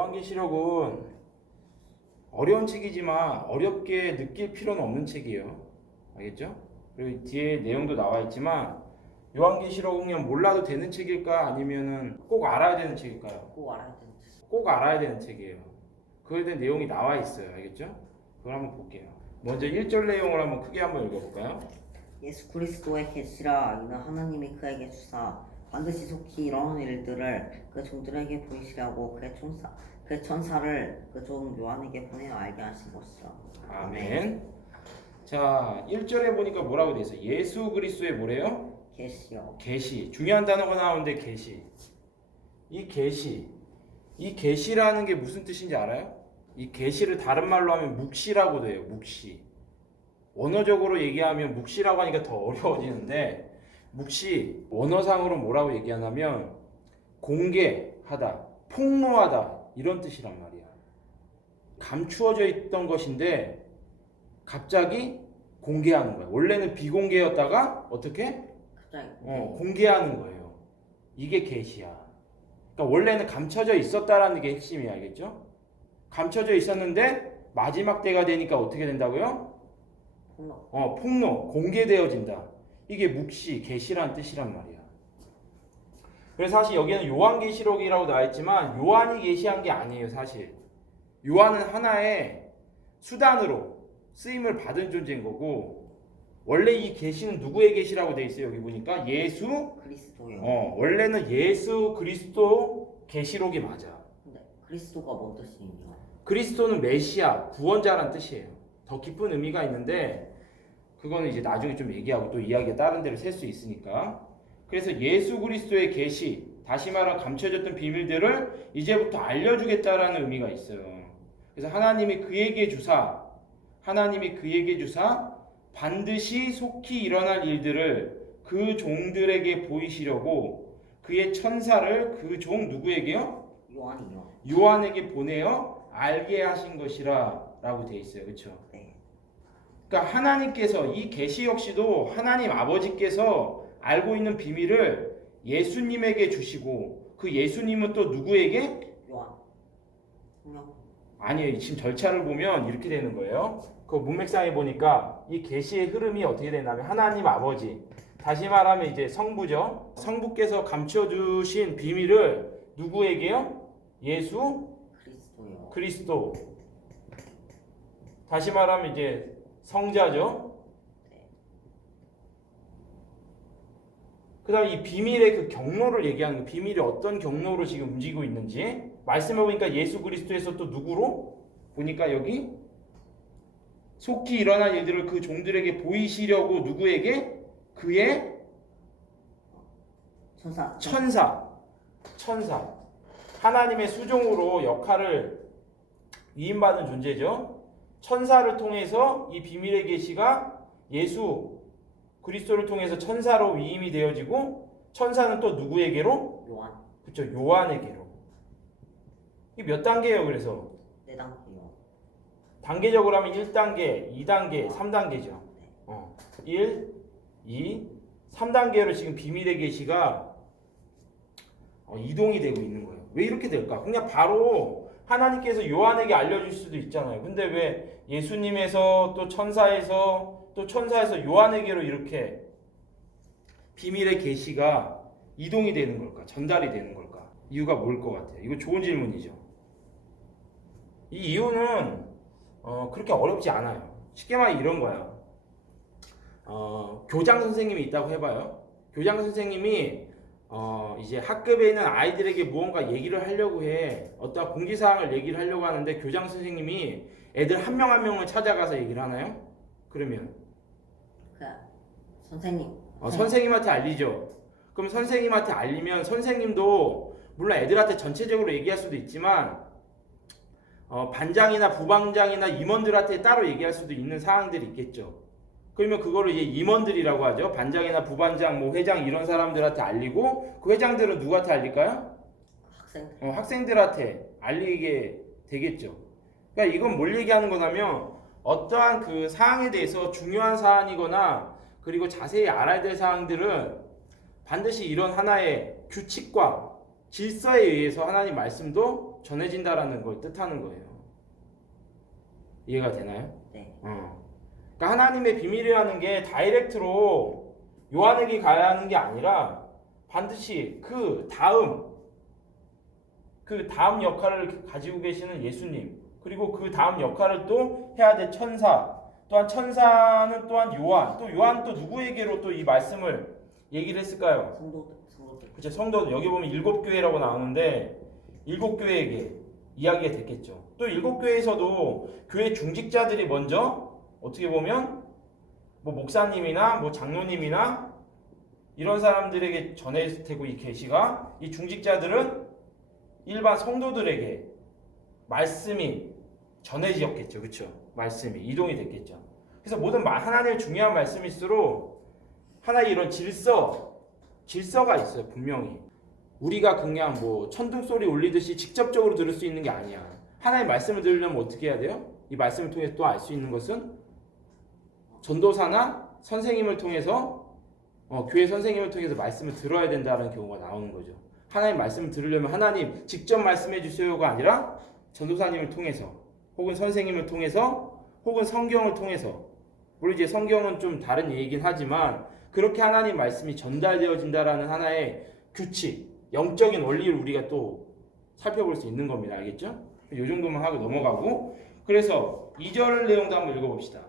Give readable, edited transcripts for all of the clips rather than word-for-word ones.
요한계시록은 어려운 책이지만 어렵게 느낄 필요는 없는 책이에요. 알겠죠? 그리고 뒤에 내용도 나와 있지만 요한계시록은 그냥 몰라도 되는 책일까 아니면은 꼭 알아야 되는 책일까요? 꼭 알아야 되는 책. 꼭 알아야 되는 책이에요. 그에 대한 내용이 나와 있어요. 알겠죠? 그걸 한번 볼게요. 먼저 1절 내용을 한번 크게 한번 읽어볼까요? 예수 그리스도의 계시라. 이는 하나님이 그에게 주사 반드시 속히 이러한 일들을 그 종들에게 보이시라고 그 천사를 그 종 요한에게 보내어 알게 하신 것이라. 아멘. 자, 1절에 보니까 뭐라고 돼 있어요? 예수 그리스도의 뭐래요? 계시요. 계시. 중요한 단어가 나오는데 계시. 이 계시라는 게 무슨 뜻인지 알아요? 이 계시를 다른 말로 하면 묵시라고 돼요. 묵시. 원어적으로 얘기하면 묵시라고 하니까 더 어려워지는데 묵시 원어상으로 뭐라고 얘기하냐면 공개하다, 폭로하다 이런 뜻이란 말이야. 감추어져 있던 것인데 갑자기 공개하는 거야. 원래는 비공개였다가 어떻게? 갑자기 공개하는 거예요. 이게 계시야. 그러니까 원래는 감춰져 있었다라는 게 핵심이야. 알겠죠? 감춰져 있었는데 마지막 때가 되니까 어떻게 된다고요? 폭로, 공개되어진다. 이게 묵시, 계시란 뜻이란 말이야. 그래서 사실 여기는 요한계시록이라고 나와 있지만 요한이 계시한 게 아니에요, 사실. 요한은 하나의 수단으로 쓰임을 받은 존재인 거고 원래 이 계시는 누구의 계시라고 돼 있어요? 여기 보니까 예수 그리스도요. 원래는 예수 그리스도 계시록이 맞아. 근데 그리스도가 뭔 뜻이에요? 그리스도는 메시아, 구원자란 뜻이에요. 더 깊은 의미가 있는데 그거는 이제 나중에 좀 얘기하고 또 이야기가 다른 데로 셀 수 있으니까. 그래서 예수 그리스도의 계시, 다시 말하면 감춰졌던 비밀들을 이제부터 알려주겠다라는 의미가 있어요. 그래서 하나님이 그에게 주사 반드시 속히 일어날 일들을 그 종들에게 보이시려고 그의 천사를 그 종 누구에게요? 요한에게 보내어 알게 하신 것이라 라고 돼 있어요. 그렇죠? 네. 그러니까 하나님께서 이 계시 역시도 하나님 아버지께서 알고 있는 비밀을 예수님에게 주시고 그 예수님은 또 누구에게? 요한. 성령. 아니에요. 지금 절차를 보면 이렇게 되는 거예요. 그 문맥상에 보니까 이 계시의 흐름이 어떻게 되냐면 하나님 아버지, 다시 말하면 이제 성부죠. 성부께서 감춰주신 비밀을 누구에게요? 예수 그리스도요. 그리스도. 다시 말하면 이제 성자죠. 그 다음에 이 비밀의 그 경로를 얘기하는 거, 비밀이 어떤 경로로 지금 움직이고 있는지 말씀해 보니까 예수 그리스도에서 또 누구로? 보니까 여기 속히 일어난 일들을 그 종들에게 보이시려고 누구에게? 그의 천사. 하나님의 수종으로 역할을 위임받은 존재죠. 천사를 통해서 이 비밀의 계시가 예수 그리스도를 통해서 천사로 위임이 되어지고 천사는 또 누구에게로? 요한. 그렇죠. 요한에게로. 이게 몇 단계예요? 그래서 4단계요. 단계적으로 하면 1단계, 2단계, 3단계죠. 1, 2, 3단계로 지금 비밀의 계시가 이동이 되고 있는 거예요. 왜 이렇게 될까? 그냥 바로 하나님께서 요한에게 알려줄 수도 있잖아요. 근데 왜 예수님에서 또 천사에서 요한에게로 이렇게 비밀의 계시가 이동이 되는 걸까? 전달이 되는 걸까? 이유가 뭘 것 같아요? 이거 좋은 질문이죠. 이 이유는 그렇게 어렵지 않아요. 쉽게 말해 이런 거야. 교장 선생님이 있다고 해봐요. 교장 선생님이 이제 학급에 있는 아이들에게 무언가 얘기를 하려고 해. 어떤 공지사항을 얘기를 하려고 하는데 교장 선생님이 애들 한 명 한 명을 찾아가서 얘기를 하나요? 그러면 선생님한테 알리죠. 그럼 선생님한테 알리면 선생님도 물론 애들한테 전체적으로 얘기할 수도 있지만 반장이나 부반장이나 임원들한테 따로 얘기할 수도 있는 사항들이 있겠죠. 그러면 그거를 이제 임원들이라고 하죠. 반장이나 부반장, 회장 이런 사람들한테 알리고 그 회장들은 누구한테 알릴까요? 학생들한테 알리게 되겠죠. 그러니까 이건 뭘 얘기하는 거냐면 어떠한 그 사항에 대해서 중요한 사안이거나 그리고 자세히 알아야 될 사항들은 반드시 이런 하나의 규칙과 질서에 의해서 하나님 말씀도 전해진다라는 걸 뜻하는 거예요. 이해가 되나요? 네. 그러니까 하나님의 비밀이라는 게 다이렉트로 요한에게 가야 하는 게 아니라 반드시 그 다음 역할을 가지고 계시는 예수님, 그리고 그 다음 역할을 또 해야 될 천사, 또한 천사는 또한 요한, 또 요한 또 누구에게로 또 이 말씀을 얘기를 했을까요? 성도들. 그쵸, 성도. 여기 보면 7교회라고 나오는데 7교회에게 이야기가 됐겠죠. 또 7교회에서도 교회 중직자들이 먼저 어떻게 보면 뭐 목사님이나 뭐 장로님이나 이런 사람들에게 전해질 테고, 이 계시가 이 중직자들은 일반 성도들에게 말씀이 전해지었겠죠. 그렇죠? 말씀이 이동이 됐겠죠. 그래서 모든 하나님의 중요한 말씀일수록 하나의 이런 질서가 있어요. 분명히 우리가 그냥 뭐 천둥 소리 울리듯이 직접적으로 들을 수 있는 게 아니야. 하나의 말씀을 들으려면 어떻게 해야 돼요? 이 말씀을 통해서 또 알 수 있는 것은 전도사나 선생님을 통해서 교회 선생님을 통해서 말씀을 들어야 된다는 경우가 나오는 거죠. 하나님 말씀을 들으려면 하나님 직접 말씀해 주세요가 아니라 전도사님을 통해서, 혹은 선생님을 통해서, 혹은 성경을 통해서. 물론 이제 성경은 좀 다른 얘기긴 하지만 그렇게 하나님 말씀이 전달되어진다라는 하나의 규칙, 영적인 원리를 우리가 또 살펴볼 수 있는 겁니다. 알겠죠? 이 정도만 하고 넘어가고, 그래서 2절 내용도 한번 읽어봅시다.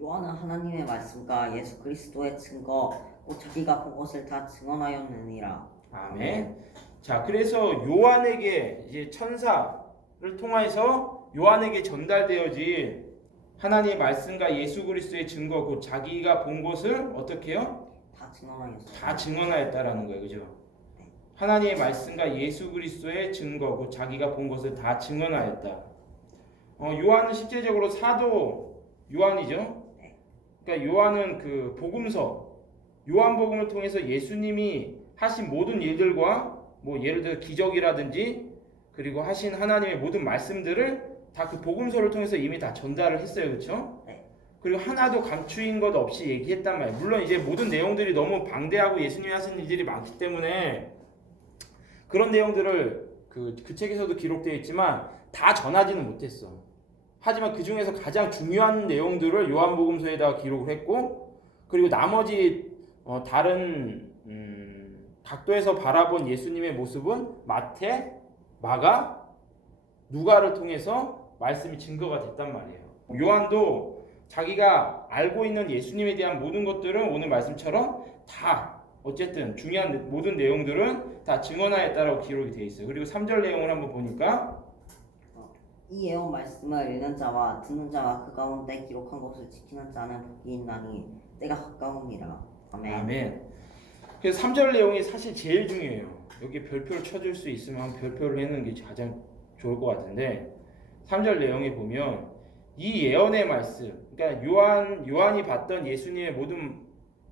요한은 하나님의 말씀과 예수 그리스도의 증거 곧 자기가 그것을 다 증언하였느니라. 아멘. 자, 그래서 요한에게 이제 천사를 통해서 요한에게 전달되어진 하나님의 말씀과 예수 그리스도의 증거, 곧 자기가 본 것을 어떻게 해요? 다 증언하였다라는 거예요. 그죠? 하나님의 말씀과 예수 그리스도의 증거, 곧 자기가 본 것을 다 증언하였다. 요한은 실제적으로 사도 요한이죠. 그러니까 요한은 그 복음서, 요한복음을 통해서 예수님이 하신 모든 일들과 뭐 예를 들어 기적이라든지 그리고 하신 하나님의 모든 말씀들을 다 그 복음서를 통해서 이미 다 전달을 했어요. 그렇죠? 그리고 하나도 감추인 것 없이 얘기했단 말이에요. 물론 이제 모든 내용들이 너무 방대하고 예수님이 하신 일들이 많기 때문에 그런 내용들을 그 책에서도 기록되어 있지만 다 전하지는 못했어. 하지만 그 중에서 가장 중요한 내용들을 요한복음서에다가 기록을 했고, 그리고 나머지 다른 각도에서 바라본 예수님의 모습은 마태, 마가, 누가를 통해서 말씀이 증거가 됐단 말이에요. 요한도 자기가 알고 있는 예수님에 대한 모든 것들은 오늘 말씀처럼 다 어쨌든 중요한 모든 내용들은 다 증언하였다라고 기록이 되어 있어요. 그리고 3절 내용을 한번 보니까 이 예언 말씀을 읽는 자와 듣는 자와 그 가운데 기록한 것을 지키는 자는 복이 있나니 때가 가까움이라. 아멘. 아멘. 그래서 3절 내용이 사실 제일 중요해요. 여기 별표를 쳐줄 수 있으면 별표를 해놓는 게 가장 좋을 것 같은데, 3절 내용에 보면 이 예언의 말씀, 그러니까 요한이 봤던 예수님의 모든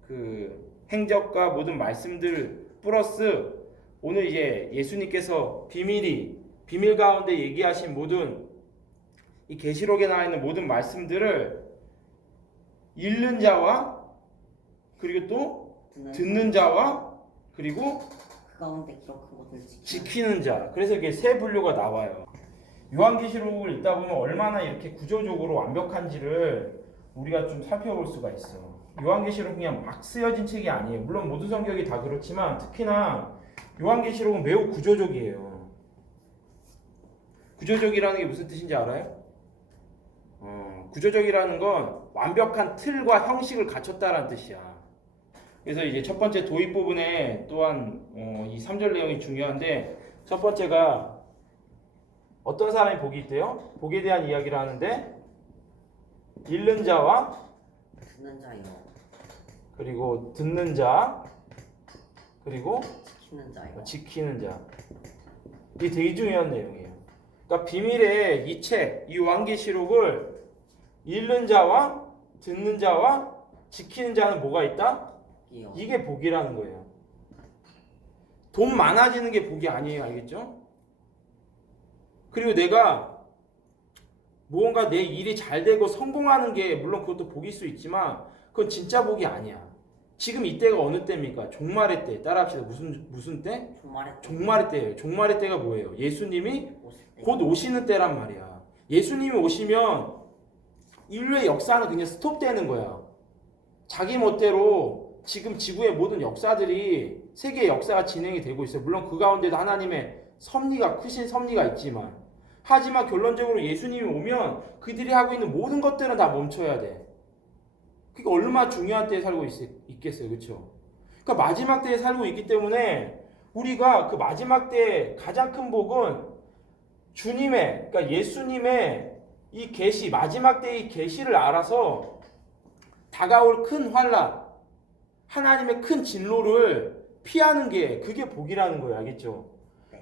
그 행적과 모든 말씀들 플러스 오늘 이제 예수님께서 비밀 가운데 얘기하신 모든 이 계시록에 나와 있는 모든 말씀들을 읽는 자와 그리고 또 듣는 자와 그리고 그 가운데 기록한 것을 지키는 자. 그래서 이게 세 분류가 나와요. 요한계시록을 읽다 보면 얼마나 이렇게 구조적으로 완벽한지를 우리가 좀 살펴볼 수가 있어. 요한계시록은 그냥 막 쓰여진 책이 아니에요. 물론 모든 성경이 다 그렇지만 특히나 요한계시록은 매우 구조적이에요. 구조적이라는 게 무슨 뜻인지 알아요? 구조적이라는 건 완벽한 틀과 형식을 갖췄다라는 뜻이야. 그래서 이제 첫 번째 도입 부분에 또한 이 3절 내용이 중요한데, 첫 번째가 어떤 사람이 복이 있대요? 복에 대한 이야기를 하는데 읽는 자와 듣는 자요. 그리고 듣는 자 그리고 지키는 자요. 지키는 자. 이게 되게 중요한 내용이에요. 그러니까 비밀의 이 책, 이 요한계시록을 읽는 자와 듣는 자와 지키는 자는 뭐가 있다? 복이요. 이게 복이라는 거예요. 돈 많아지는 게 복이 아니에요. 알겠죠? 그리고 내가 무언가 내 일이 잘 되고 성공하는 게 물론 그것도 복일 수 있지만 그건 진짜 복이 아니야. 지금 이때가 어느 때입니까? 종말의 때. 따라합시다. 무슨 때? 종말의 때예요. 종말의 때가 뭐예요? 예수님이 곧 오시는 때란 말이야. 예수님이 오시면 인류의 역사는 그냥 스톱되는 거야. 자기 멋대로 지금 지구의 모든 역사들이 세계의 역사가 진행이 되고 있어요. 물론 그 가운데도 하나님의 섭리가 크신 섭리가 있지만 하지만 결론적으로 예수님이 오면 그들이 하고 있는 모든 것들은 다 멈춰야 돼. 그러니까 얼마나 중요한 때에 살고 있겠어요. 그렇죠? 그러니까 마지막 때에 살고 있기 때문에 우리가 그 마지막 때의 가장 큰 복은 주님의 그러니까 예수님의 이 계시 마지막 때의 계시를 알아서 다가올 큰 환난 하나님의 큰 진노를 피하는 게 그게 복이라는 거예요. 알겠죠?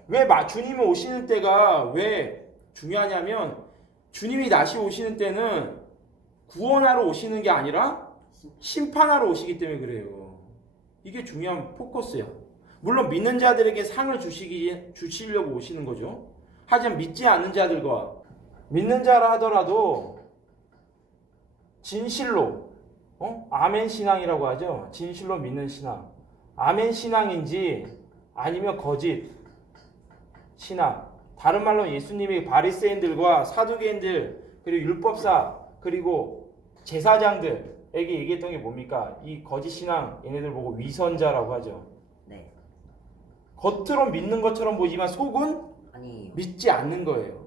왜 주님이 오시는 때가 왜 중요하냐면 주님이 다시 오시는 때는 구원하러 오시는 게 아니라 심판하러 오시기 때문에 그래요. 이게 중요한 포커스야. 물론 믿는 자들에게 상을 주시려고 오시는 거죠. 하지만 믿지 않는 자들과 믿는 자라 하더라도 진실로 아멘 신앙이라고 하죠. 진실로 믿는 신앙. 아멘 신앙인지 아니면 거짓 신앙. 다른 말로 예수님이 바리새인들과 사두개인들 그리고 율법사 그리고 제사장들에게 얘기했던 게 뭡니까? 이 거짓 신앙 얘네들 보고 위선자라고 하죠. 네. 겉으로 믿는 것처럼 보이지만 속은 아니에요. 믿지 않는 거예요.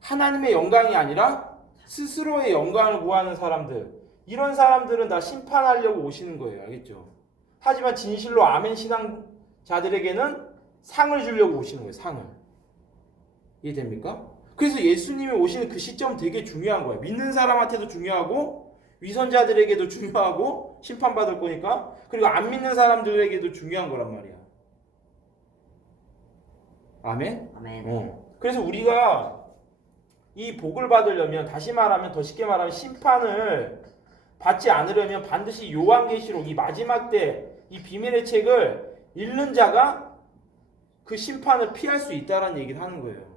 하나님의 영광이 아니라 스스로의 영광을 구하는 사람들. 이런 사람들은 다 심판하려고 오시는 거예요. 알겠죠? 하지만 진실로 아멘 신앙자들에게는 상을 주려고 오시는 거예요. 상을. 이해됩니까? 그래서 예수님이 오시는 그 시점 되게 중요한 거예요. 믿는 사람한테도 중요하고 위선자들에게도 중요하고 심판받을 거니까 그리고 안 믿는 사람들에게도 중요한 거란 말이야. 아멘? 아멘. 그래서 우리가 이 복을 받으려면 다시 말하면 더 쉽게 말하면 심판을 받지 않으려면 반드시 요한계시록 이 마지막 때 이 비밀의 책을 읽는 자가 그 심판을 피할 수 있다라는 얘기를 하는 거예요.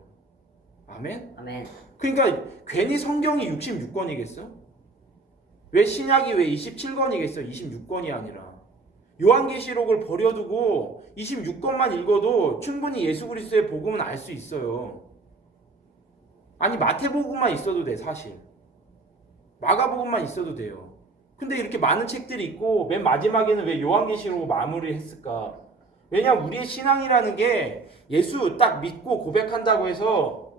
아멘? 아멘. 그러니까 괜히 성경이 66권이겠어? 왜 신약이 왜 27권이겠어? 26권이 아니라. 요한계시록을 버려두고 26권만 읽어도 충분히 예수 그리스도의 복음은 알 수 있어요. 아니 마태복음만 있어도 돼 사실. 마가복음만 있어도 돼요. 근데 이렇게 많은 책들이 있고 맨 마지막에는 왜 요한계시록을 마무리했을까? 왜냐면 우리의 신앙이라는 게 예수 딱 믿고 고백한다고 해서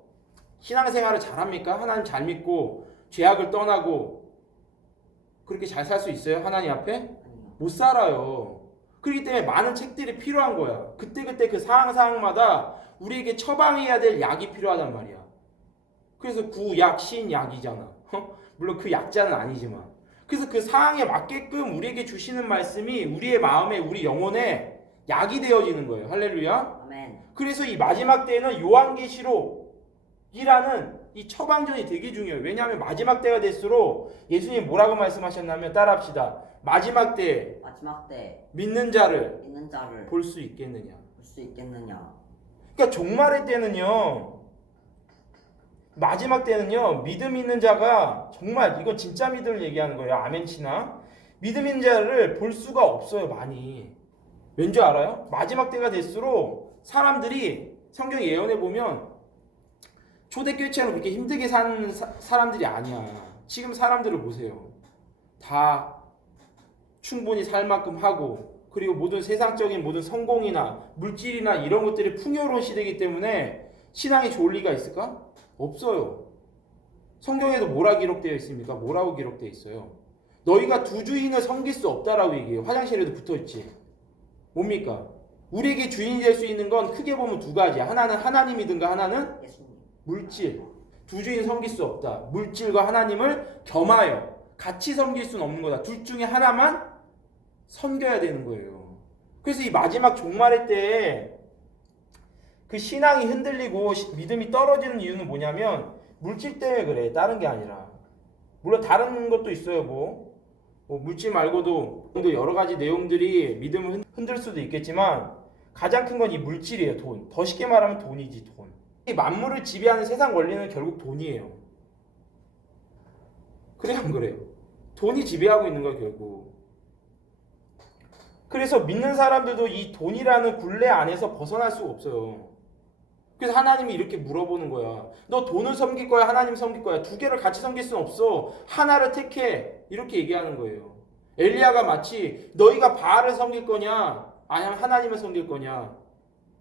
신앙생활을 잘합니까? 하나님 잘 믿고 죄악을 떠나고 그렇게 잘 살 수 있어요? 하나님 앞에? 아니요. 못 살아요. 그렇기 때문에 많은 책들이 필요한 거야. 그때그때 그 상황마다 우리에게 처방해야 될 약이 필요하단 말이야. 그래서 구약, 신약이잖아. 물론 그 약자는 아니지만. 그래서 그 상황에 맞게끔 우리에게 주시는 말씀이 우리의 마음에, 우리 영혼에 약이 되어지는 거예요. 할렐루야. 아멘. 그래서 이 마지막 때에는 요한계시록이라는 이 처방전이 되게 중요해요. 왜냐하면 마지막 때가 될수록 예수님 뭐라고 말씀하셨냐면 따라합시다. 마지막 때 믿는 자를 볼 수 볼 수 있겠느냐. 있겠느냐. 종말의 때는요. 마지막 때는요. 믿음 있는 자가 정말 이건 진짜 믿음을 얘기하는 거예요. 아멘 신앙. 믿음 있는 자를 볼 수가 없어요. 많이. 왠지 알아요? 마지막 때가 될수록 사람들이 성경 예언해 보면 초대교회처럼 그렇게 힘들게 사는 사람들이 아니야. 지금 사람들을 보세요. 다 충분히 살 만큼 하고 그리고 모든 세상적인 모든 성공이나 물질이나 이런 것들이 풍요로운 시대이기 때문에 신앙이 좋을 리가 있을까? 없어요. 성경에도 뭐라 기록되어 있습니까? 뭐라고 기록되어 있어요? 너희가 두 주인을 섬길 수 없다라고 얘기해요. 화장실에도 붙어있지. 뭡니까? 우리에게 주인이 될 수 있는 건 크게 보면 두 가지야. 하나는 하나님이든가 하나는 예수님. 물질. 두 주인 섬길 수 없다. 물질과 하나님을 겸하여 같이 섬길 수는 없는 거다. 둘 중에 하나만 섬겨야 되는 거예요. 그래서 이 마지막 종말의 때에 그 신앙이 흔들리고 믿음이 떨어지는 이유는 뭐냐면 물질 때문에 그래. 다른 게 아니라. 물론 다른 것도 있어요. 뭐 물질 말고도 여러 가지 내용들이 믿음을 흔들 수도 있겠지만 가장 큰 건 이 물질이에요. 돈. 더 쉽게 말하면 돈이지. 돈. 이 만물을 지배하는 세상 원리는 결국 돈이에요. 그래요 안 그래요? 돈이 지배하고 있는 거예요 결국. 그래서 믿는 사람들도 이 돈이라는 굴레 안에서 벗어날 수가 없어요. 그래서 하나님이 이렇게 물어보는 거야. 너 돈을 섬길 거야? 하나님 섬길 거야? 두 개를 같이 섬길 수는 없어. 하나를 택해. 이렇게 얘기하는 거예요. 엘리야가 마치 너희가 바알을 섬길 거냐? 아니면 하나님을 섬길 거냐?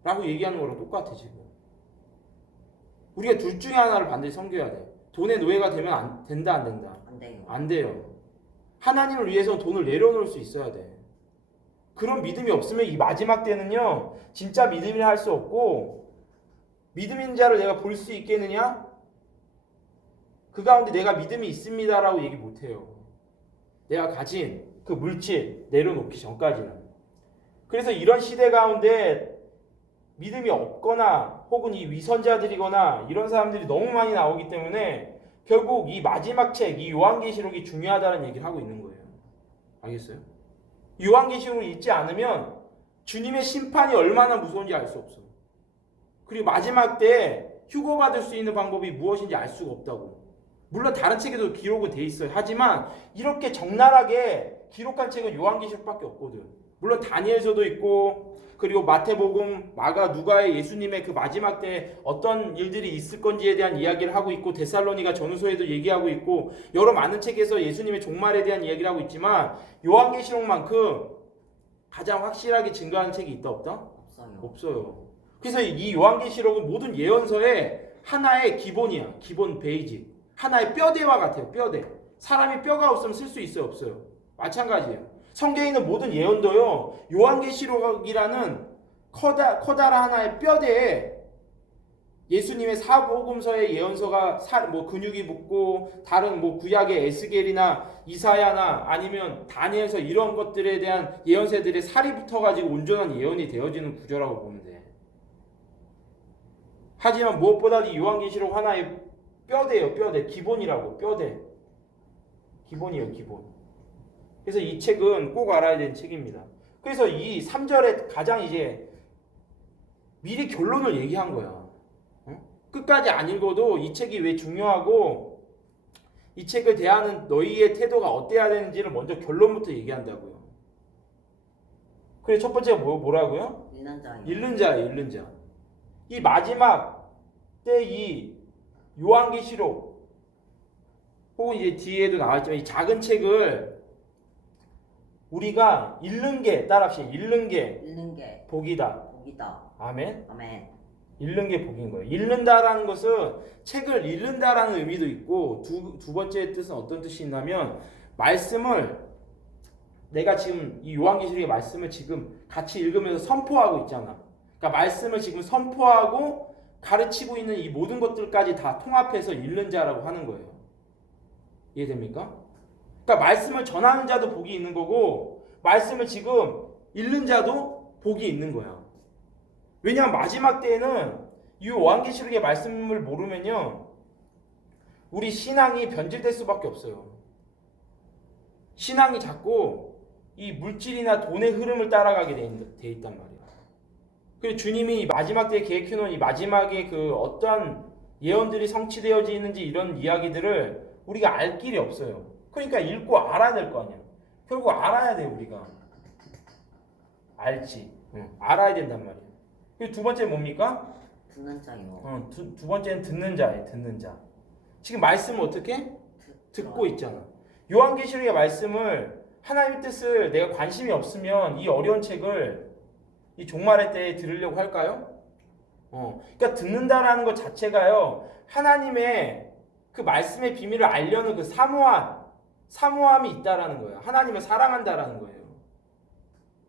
라고 얘기하는 거랑 똑같아 지금. 우리가 둘 중에 하나를 반드시 섬겨야 돼. 돈의 노예가 되면 된다 안 된다? 안 돼요. 안 돼요. 하나님을 위해서는 돈을 내려놓을 수 있어야 돼. 그런 믿음이 없으면 이 마지막 때는요 진짜 믿음이라 할 수 없고, 믿음 있는 자를 내가 볼 수 있겠느냐? 그 가운데 내가 믿음이 있습니다라고 얘기 못해요. 내가 가진 그 물질 내려놓기 전까지는. 그래서 이런 시대 가운데 믿음이 없거나 혹은 이 위선자들이거나 이런 사람들이 너무 많이 나오기 때문에 결국 이 마지막 책, 이 요한계시록이 중요하다는 얘기를 하고 있는 거예요. 알겠어요? 요한계시록을 읽지 않으면 주님의 심판이 얼마나 무서운지 알 수 없어. 그리고 마지막 때 휴거받을 수 있는 방법이 무엇인지 알 수가 없다고. 물론 다른 책에도 기록은 돼 있어요. 하지만 이렇게 적나라하게 기록한 책은 요한계시록밖에 없거든. 물론 다니엘서도 있고, 그리고 마태복음, 마가, 누가의 예수님의 그 마지막 때 어떤 일들이 있을 건지에 대한 이야기를 하고 있고, 데살로니가 전후서에도 얘기하고 있고, 여러 많은 책에서 예수님의 종말에 대한 이야기를 하고 있지만 요한계시록만큼 가장 확실하게 증거하는 책이 있다 없다? 없어요. 없어요. 그래서 이 요한계시록은 모든 예언서의 하나의 기본이야. 기본 베이직. 하나의 뼈대와 같아요. 뼈대. 사람이 뼈가 없으면 쓸 수 있어요? 없어요? 마찬가지예요. 성경에 있는 모든 예언도요. 요한계시록이라는 커다란 하나의 뼈대에 예수님의 사복음서의 예언서가 근육이 붙고, 다른 구약의 에스겔이나 이사야나 아니면 다니엘서 이런 것들에 대한 예언서들의 살이 붙어가지고 온전한 예언이 되어지는 구조라고 보면 돼. 하지만 무엇보다 이 요한계시록 하나의 뼈대예요. 뼈대. 기본이라고. 뼈대. 기본이에요. 기본. 그래서 이 책은 꼭 알아야 되는 책입니다. 그래서 이 3절에 가장 이제 미리 결론을 얘기한 거야. 끝까지 안 읽어도 이 책이 왜 중요하고 이 책을 대하는 너희의 태도가 어때야 되는지를 먼저 결론부터 얘기한다고요. 그래서 첫 번째가 뭐라고요? 읽는 자예요. 읽는 자예요. 읽는 자. 이 마지막 때 이 요한계시록 혹은 이제 뒤에도 나왔지만 이 작은 책을 우리가 읽는 게, 따라합시다. 읽는 게 복이다. 복이다. 아멘. 아멘. 읽는 게 복인 거예요. 읽는다라는 것은 책을 읽는다라는 의미도 있고, 두 번째 뜻은 어떤 뜻이 있냐면, 말씀을 내가 지금 이 요한계시록의 말씀을 지금 같이 읽으면서 선포하고 있잖아. 그러니까 말씀을 지금 선포하고 가르치고 있는 이 모든 것들까지 다 통합해서 읽는 자라고 하는 거예요. 이해됩니까? 그러니까 말씀을 전하는 자도 복이 있는 거고, 말씀을 지금 읽는 자도 복이 있는 거야. 왜냐하면 마지막 때에는 이 요한계시록의 말씀을 모르면요, 우리 신앙이 변질될 수밖에 없어요. 신앙이 자꾸 이 물질이나 돈의 흐름을 따라가게 돼 있단 말이에요. 그리고 주님이 마지막 때에 계획해놓은 이 마지막에 그 어떠한 예언들이 성취되어지는지 이런 이야기들을 우리가 알 길이 없어요. 그러니까 읽고 알아야 될 거 아니야. 결국 알아야 돼. 우리가 알지. 알아야 된단 말이에요. 그리고 두 번째 뭡니까? 듣는 자요. 두 번째는 듣는 자예요. 듣는 자. 지금 말씀을 어떻게? 듣고 있잖아. 요한계시록의 말씀을, 하나님의 뜻을 내가 관심이 없으면 이 어려운 책을 이 종말의 때에 들으려고 할까요? 그러니까 듣는다라는 것 자체가요, 하나님의 그 말씀의 비밀을 알려는 그 사모함이 있다라는 거예요. 하나님을 사랑한다라는 거예요.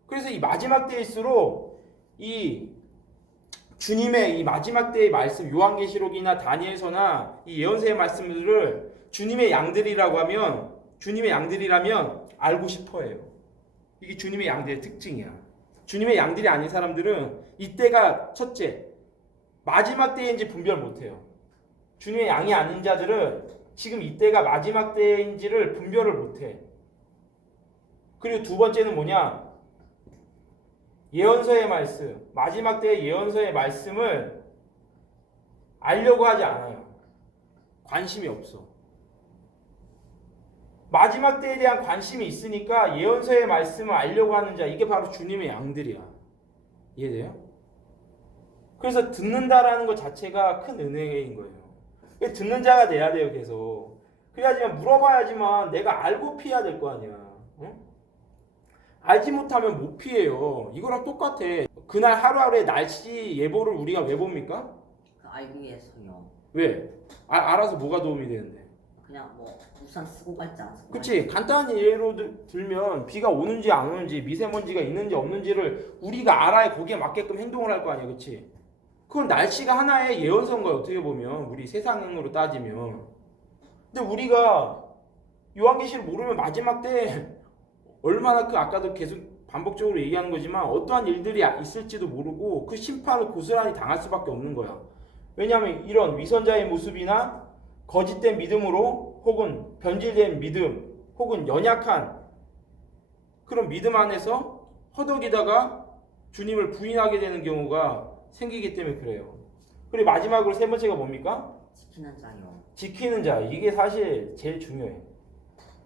그래서 이 마지막 때일수록 이 주님의 이 마지막 때의 말씀, 요한계시록이나 다니엘서나 이 예언서의 말씀들을 주님의 양들이라면 알고 싶어해요. 이게 주님의 양들의 특징이야. 주님의 양들이 아닌 사람들은 이때가 첫째, 마지막 때인지 분별 못해요. 주님의 양이 아닌 자들은 지금 이때가 마지막 때인지를 분별을 못해. 그리고 두 번째는 뭐냐? 예언서의 말씀, 마지막 때의 예언서의 말씀을 알려고 하지 않아요. 관심이 없어. 마지막 때에 대한 관심이 있으니까 예언서의 말씀을 알려고 하는 자, 이게 바로 주님의 양들이야. 이해돼요? 그래서 듣는다라는 것 자체가 큰 은혜인 거예요. 듣는 자가 돼야 돼요, 계속. 그래야지만 물어봐야지만 내가 알고 피해야 될 거 아니야. 응? 알지 못하면 못 피해요. 이거랑 똑같아. 그날 하루하루의 날씨 예보를 우리가 왜 봅니까? 알기 위해서요. 왜? 알아서 뭐가 도움이 되는데? 그냥 뭐 우산 쓰고 갈지 안 쓰고 그치? 간단한 예로 들면 비가 오는지 안 오는지 미세먼지가 있는지 없는지를 우리가 알아야 거기에 맞게끔 행동을 할 거 아니야, 그치? 그건 날씨가 하나의 예언서인 거야, 어떻게 보면. 우리 세상으로 따지면. 근데 우리가 요한계시를 모르면 마지막 때 얼마나 아까도 계속 반복적으로 얘기하는 거지만 어떠한 일들이 있을지도 모르고 그 심판을 고스란히 당할 수밖에 없는 거야. 왜냐하면 이런 위선자의 모습이나 거짓된 믿음으로 혹은 변질된 믿음 혹은 연약한 그런 믿음 안에서 허덕이다가 주님을 부인하게 되는 경우가 생기기 때문에 그래요. 그리고 마지막으로 세 번째가 뭡니까? 지키는 자요. 지키는 자. 이게 사실 제일 중요해.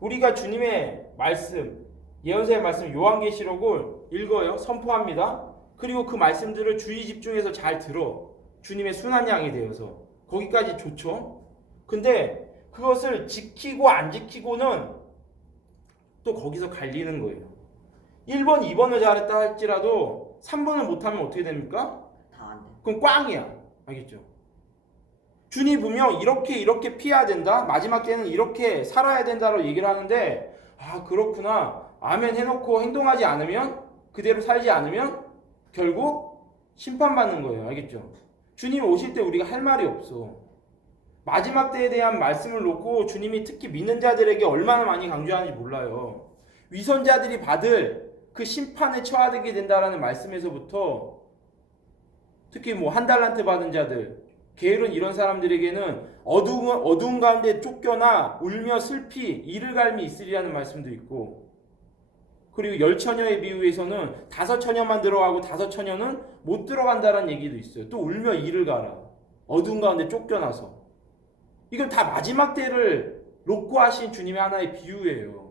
우리가 주님의 말씀, 예언서의 말씀 요한계시록을 읽어요. 선포합니다. 그리고 그 말씀들을 주의 집중해서 잘 들어. 주님의 순한 양이 되어서. 거기까지 좋죠. 근데 그것을 지키고 안 지키고는 또 거기서 갈리는 거예요. 1번, 2번을 잘했다 할지라도 3번을 못하면 어떻게 됩니까? 다 안 돼. 그럼 꽝이야. 알겠죠? 주님 분명 이렇게 피해야 된다. 마지막 때는 이렇게 살아야 된다고 얘기를 하는데 아 그렇구나. 아멘 해놓고 행동하지 않으면 그대로 살지 않으면 결국 심판받는 거예요. 알겠죠? 주님 오실 때 우리가 할 말이 없어. 마지막 때에 대한 말씀을 놓고 주님이 특히 믿는 자들에게 얼마나 많이 강조하는지 몰라요. 위선자들이 받을 그 심판에 처하게 된다라는 말씀에서부터 특히 뭐 한 달란트 받은 자들, 게으른 이런 사람들에게는 어두운 가운데 쫓겨나 울며 슬피 이를 갈미 있으리라는 말씀도 있고, 그리고 10처녀의 비유에서는 5처녀만 들어가고 5처녀는 못 들어간다는 얘기도 있어요. 또 울며 이를 가라. 어두운 가운데 쫓겨나서. 이건 다 마지막 때를 놓고 하신 주님의 하나의 비유예요.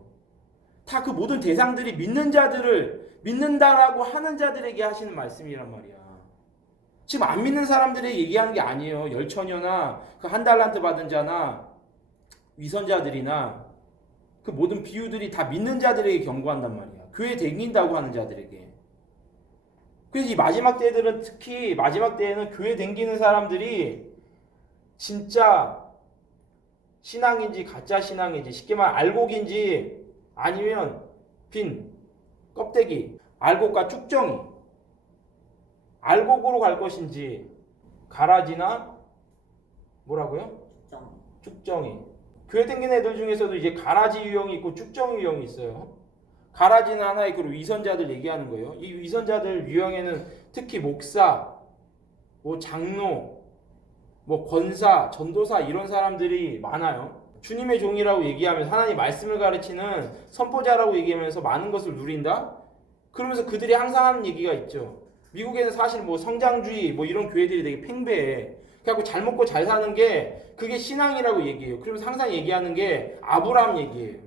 다 그 모든 대상들이 믿는 자들을 믿는다라고 하는 자들에게 하시는 말씀이란 말이야. 지금 안 믿는 사람들이 얘기하는 게 아니에요. 10처녀나 그 한 달란트 받은 자나 위선자들이나 그 모든 비유들이 다 믿는 자들에게 경고한단 말이야. 교회 댕긴다고 하는 자들에게. 그래서 이 마지막 때들은 특히 마지막 때에는 교회 댕기는 사람들이 진짜 신앙인지 가짜 신앙인지 쉽게 말 알곡인지 아니면 빈 껍데기 알곡과 쭉정이 알곡으로 갈 것인지 가라지나 뭐라고요? 쭉정이. 교회 댕기는 애들 중에서도 이제 가라지 유형이 있고 쭉정이 유형이 있어요. 가라지는 하나의 그 위선자들 얘기하는 거예요. 이 위선자들 유형에는 특히 목사, 뭐 장로, 뭐 권사, 전도사 이런 사람들이 많아요. 주님의 종이라고 얘기하면서 하나님 말씀을 가르치는 선포자라고 얘기하면서 많은 것을 누린다? 그러면서 그들이 항상 하는 얘기가 있죠. 미국에는 사실 뭐 성장주의 뭐 이런 교회들이 되게 팽배해. 그래갖고 잘 먹고 잘 사는 게 그게 신앙이라고 얘기해요. 그러면서 항상 얘기하는 게 아브라함 얘기예요.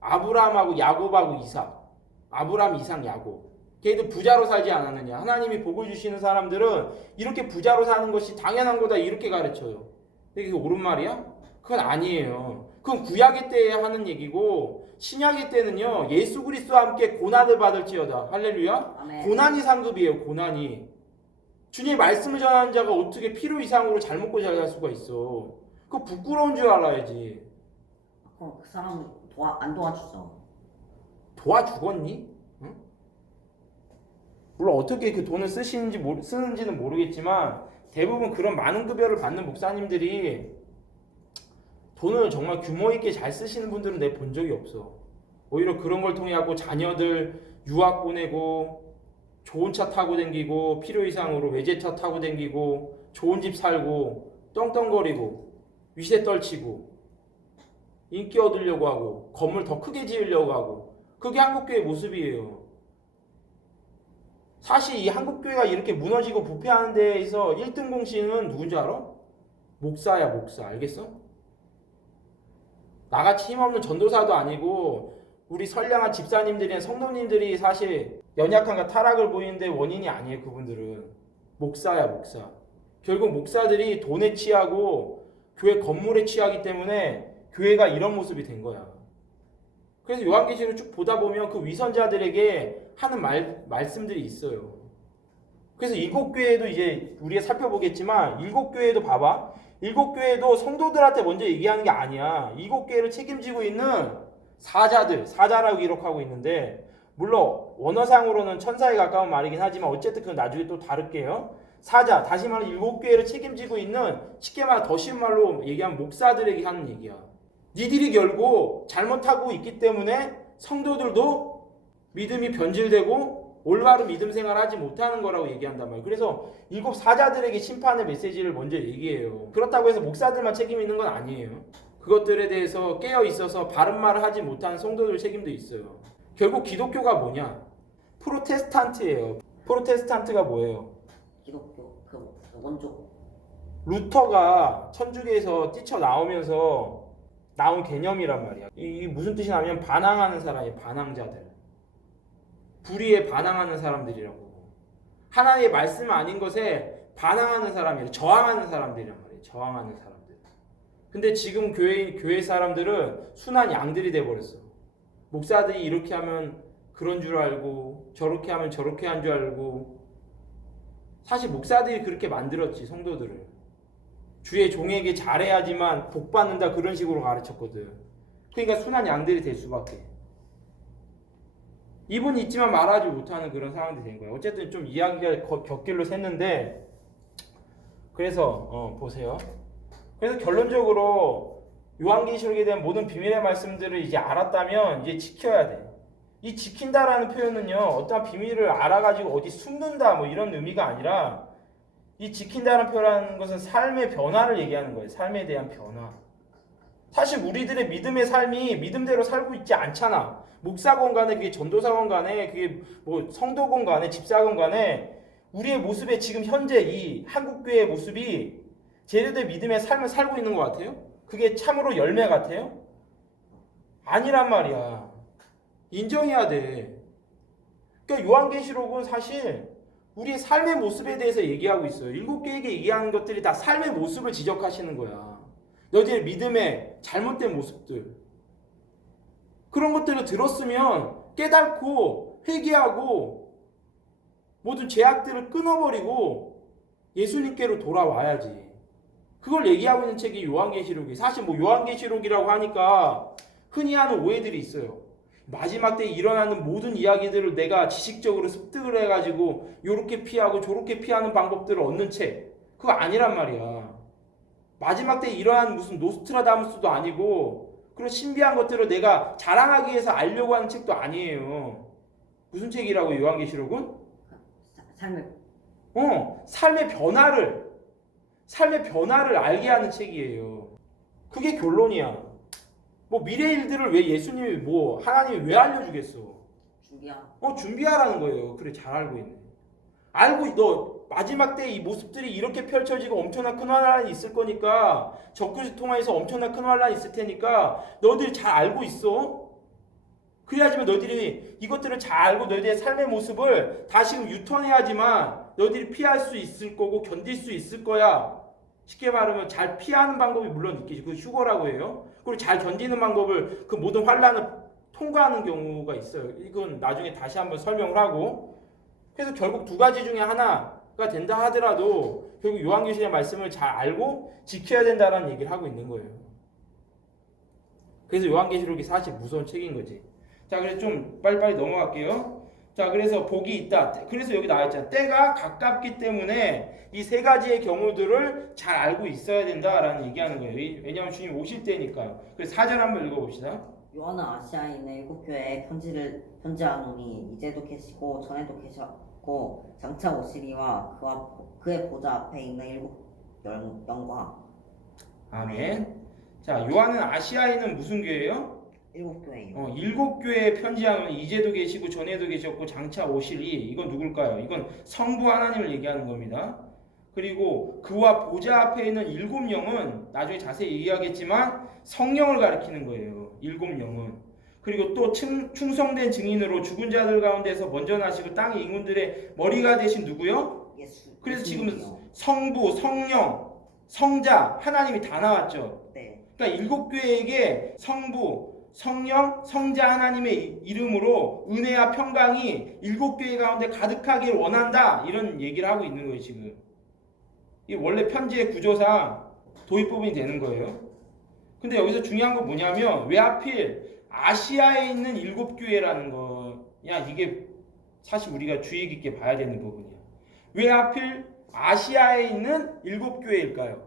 아브라함하고 야곱하고 이삭. 아브라함, 이삭, 야곱. 걔들 부자로 살지 않았느냐. 하나님이 복을 주시는 사람들은 이렇게 부자로 사는 것이 당연한 거다 이렇게 가르쳐요. 근데 그게 옳은 말이야? 그건 아니에요. 그건 구약의 때에 하는 얘기고 신약의 때는요. 예수 그리스도와 함께 고난을 받을지어다. 할렐루야. 아멘. 고난이 상급이에요. 고난이. 주님의 말씀을 전하는 자가 어떻게 필요 이상으로 잘 먹고 잘 살 수가 있어. 그거 부끄러운 줄 알아야지. 그럼 그 사람 안 도와주죠. 도와주겠니? 응? 물론 어떻게 그 돈을 쓰는지는 모르겠지만 대부분 그런 많은 급여를 받는 목사님들이 돈을 정말 규모 있게 잘 쓰시는 분들은 내가 본 적이 없어. 오히려 그런 걸 통해 갖고 자녀들 유학 보내고 좋은 차 타고 댕기고 필요 이상으로 외제차 타고 댕기고 좋은 집 살고 떵떵거리고 위세 떨치고 인기 얻으려고 하고 건물 더 크게 지으려고 하고 그게 한국교회 모습이에요. 사실 이 한국교회가 이렇게 무너지고 부패하는 데에서 1등 공신은 누군지 알아? 목사야 목사. 알겠어? 나같이 힘없는 전도사도 아니고 우리 선량한 집사님들이나 성도님들이 사실 연약함과 타락을 보이는데 원인이 아니에요. 그분들은 목사야 목사. 결국 목사들이 돈에 취하고 교회 건물에 취하기 때문에 교회가 이런 모습이 된 거야. 그래서 요한계시를 쭉 보다 보면 그 위선자들에게 하는 말씀들이 있어요. 그래서 일곱 교회도 이제 우리가 살펴보겠지만 일곱 교회도 봐봐. 일곱 교회도 성도들한테 먼저 얘기하는 게 아니야. 일곱 교회를 책임지고 있는 사자라고 기록하고 있는데 물론 원어상으로는 천사에 가까운 말이긴 하지만 어쨌든 그건 나중에 또 다룰게요. 사자, 다시 말해 일곱 교회를 책임지고 있는 쉽게 말해 더 쉬운 말로 얘기하면 목사들에게 하는 얘기야. 니들이 결국 잘못하고 있기 때문에 성도들도 믿음이 변질되고 올바른 믿음 생활하지 못하는 거라고 얘기한단 말이에요. 그래서 일곱 사자들에게 심판의 메시지를 먼저 얘기해요. 그렇다고 해서 목사들만 책임 있는 건 아니에요. 그것들에 대해서 깨어 있어서 바른 말을 하지 못하는 성도들 책임도 있어요. 결국 기독교가 뭐냐? 프로테스탄트예요. 프로테스탄트가 뭐예요? 기독교 그 원조. 루터가 천주교에서 뛰쳐나오면서 나온 개념이란 말이야. 이 무슨 뜻이냐면 반항하는 사람이 반항자들. 불의에 반항하는 사람들이라고. 하나님의 말씀 아닌 것에 반항하는 사람이에요. 저항하는 사람들이란 말이에요. 저항하는 사람들. 근데 지금 교회 사람들은 순한 양들이 돼버렸어. 목사들이 이렇게 하면 그런 줄 알고 저렇게 하면 저렇게 한 줄 알고. 사실 목사들이 그렇게 만들었지 성도들을. 주의 종에게 잘해야지만 복 받는다 그런 식으로 가르쳤거든. 그러니까 순한 양들이 될 수밖에. 입은 있지만 말하지 못하는 그런 상황이 된 거예요. 어쨌든 좀 이야기가 곁길로 샜는데 그래서 보세요. 그래서 결론적으로 요한계시록에 대한 모든 비밀의 말씀들을 이제 알았다면 이제 지켜야 돼. 이 지킨다라는 표현은요 어떠한 비밀을 알아가지고 어디 숨는다 뭐 이런 의미가 아니라 이 지킨다는 표현하는 것은 삶의 변화를 얘기하는 거예요. 삶에 대한 변화. 사실 우리들의 믿음의 삶이 믿음대로 살고 있지 않잖아. 목사건 간에 그게 전도사건 간에 그게 뭐 성도건 간에 집사건 간에 우리의 모습에 지금 현재 이 한국교회의 모습이 제대로 믿음의 삶을 살고 있는 것 같아요? 그게 참으로 열매 같아요? 아니란 말이야. 인정해야 돼. 그러니까 요한계시록은 사실 우리의 삶의 모습에 대해서 얘기하고 있어요. 일곱 교회에게 얘기하는 것들이 다 삶의 모습을 지적하시는 거야. 너희의 믿음의 잘못된 모습들. 그런 것들을 들었으면 깨닫고 회개하고 모든 죄악들을 끊어버리고 예수님께로 돌아와야지. 그걸 얘기하고 있는 책이 요한계시록이. 사실 뭐 요한계시록이라고 하니까 흔히 하는 오해들이 있어요. 마지막 때 일어나는 모든 이야기들을 내가 지식적으로 습득을 해가지고 요렇게 피하고 저렇게 피하는 방법들을 얻는 책. 그거 아니란 말이야. 마지막 때 일어나는 무슨 노스트라다무스도 아니고 그런 신비한 것들을 내가 자랑하기 위해서 알려고 하는 책도 아니에요. 무슨 책이라고 요한계시록은? 삶의 변화를 알게 하는 책이에요. 그게 결론이야. 뭐 미래 일들을 왜 예수님이 뭐 하나님이 왜 알려주겠어? 준비하라는 거예요. 그래 잘 알고 있네. 알고 너 마지막 때 이 모습들이 이렇게 펼쳐지고 엄청난 큰 환란이 있을 거니까 적그리스도 통해서 엄청난 큰 환란이 있을 테니까 너희들이 잘 알고 있어. 그래야지만 너희들이 이것들을 잘 알고 너희들의 삶의 모습을 다시금 유턴해야지만 너희들이 피할 수 있을 거고 견딜 수 있을 거야. 쉽게 말하면 잘 피하는 방법이 물론 있겠지. 그 휴거라고 해요. 그리고 잘 견디는 방법을 그 모든 환란을 통과하는 경우가 있어요. 이건 나중에 다시 한번 설명을 하고. 그래서 결국 두 가지 중에 하나가 된다 하더라도 결국 요한계시록의 말씀을 잘 알고 지켜야 된다는 얘기를 하고 있는 거예요. 그래서 요한계시록이 사실 무서운 책인 거지. 자, 그래서 좀 빨리빨리 넘어갈게요. 자, 그래서 복이 있다. 그래서 여기 나와있잖아. 때가 가깝기 때문에 이 세 가지의 경우들을 잘 알고 있어야 된다라는 얘기하는 거예요. 왜냐하면 주님 오실 때니까. 그래서 4절 한번 읽어봅시다. 요한은 아시아에 있는 일곱 교회에 편지를 편지하노니 이제도 계시고 전에도 계셨고 장차 오시리와 그의 보좌 앞에 있는 일곱 영광. 아멘. 자, 요한은 아시아에 있는 무슨 교회예요? 일곱 교회예요. 일곱 교회에 편지하는 이제도 계시고 전에도 계셨고 장차 오실 이. 이건 누굴까요? 이건 성부 하나님을 얘기하는 겁니다. 그리고 그와 보좌 앞에 있는 7영은 나중에 자세히 얘기하겠지만 성령을 가리키는 거예요. 7영은. 그리고 또 충성된 증인으로 죽은 자들 가운데서 먼저 나시고 땅의 인군들의 머리가 되신 누구요? 예수. 그래서 지금 예수님이요. 성부, 성령, 성자, 하나님이 다 나왔죠. 네. 그러니까 7교회에게 성부, 성령, 성자 하나님의 이름으로 은혜와 평강이 7교회 가운데 가득하길 원한다. 이런 얘기를 하고 있는 거예요, 지금. 이 원래 편지의 구조상 도입 부분이 되는 거예요. 근데 여기서 중요한 건 뭐냐면 왜 하필 아시아에 있는 7교회라는 거야. 이게 사실 우리가 주의 깊게 봐야 되는 부분이야. 왜 하필 아시아에 있는 7교회일까요?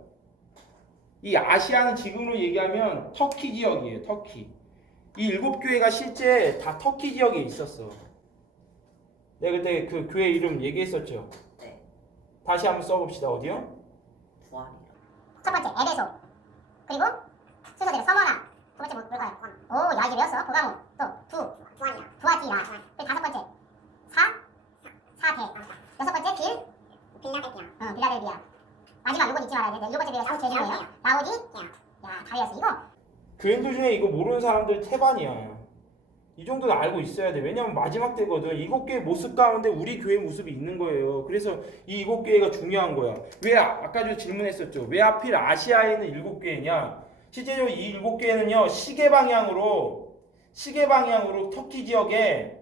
이 아시아는 지금으로 얘기하면 터키 지역이에요. 터키. 이 7교회가 실제 다 터키 지역에 있었어. 내가 그때 그 교회 이름 얘기했었죠. 네. 다시 한번 써봅시다. 어디요? 부활이요. 첫 번째 에베소, 그리고 순서대로 서머나, 두 번째 뭘까요? 오, 야 이게 외웠어? 보가모, 또 두아티라, 그리고 다섯 번째 사대, 여섯 번째 빌라델비아, 마지막 요건 잊지 말아야 돼. 일곱 번째 교회가 사우 제주예요. 라오디, 야 다 외웠어. 이거 교인들 중에 이거 모르는 사람들 태반이야. 이 정도는 알고 있어야 돼. 왜냐면 마지막 때거든. 7개의 모습 가운데 우리 교회 모습이 있는 거예요. 그래서 이 7개가 중요한 거야. 왜 아까 저 질문했었죠. 왜 하필 아시아에 있는 7개냐? 실제로 이 7개는요. 시계 방향으로 터키 지역에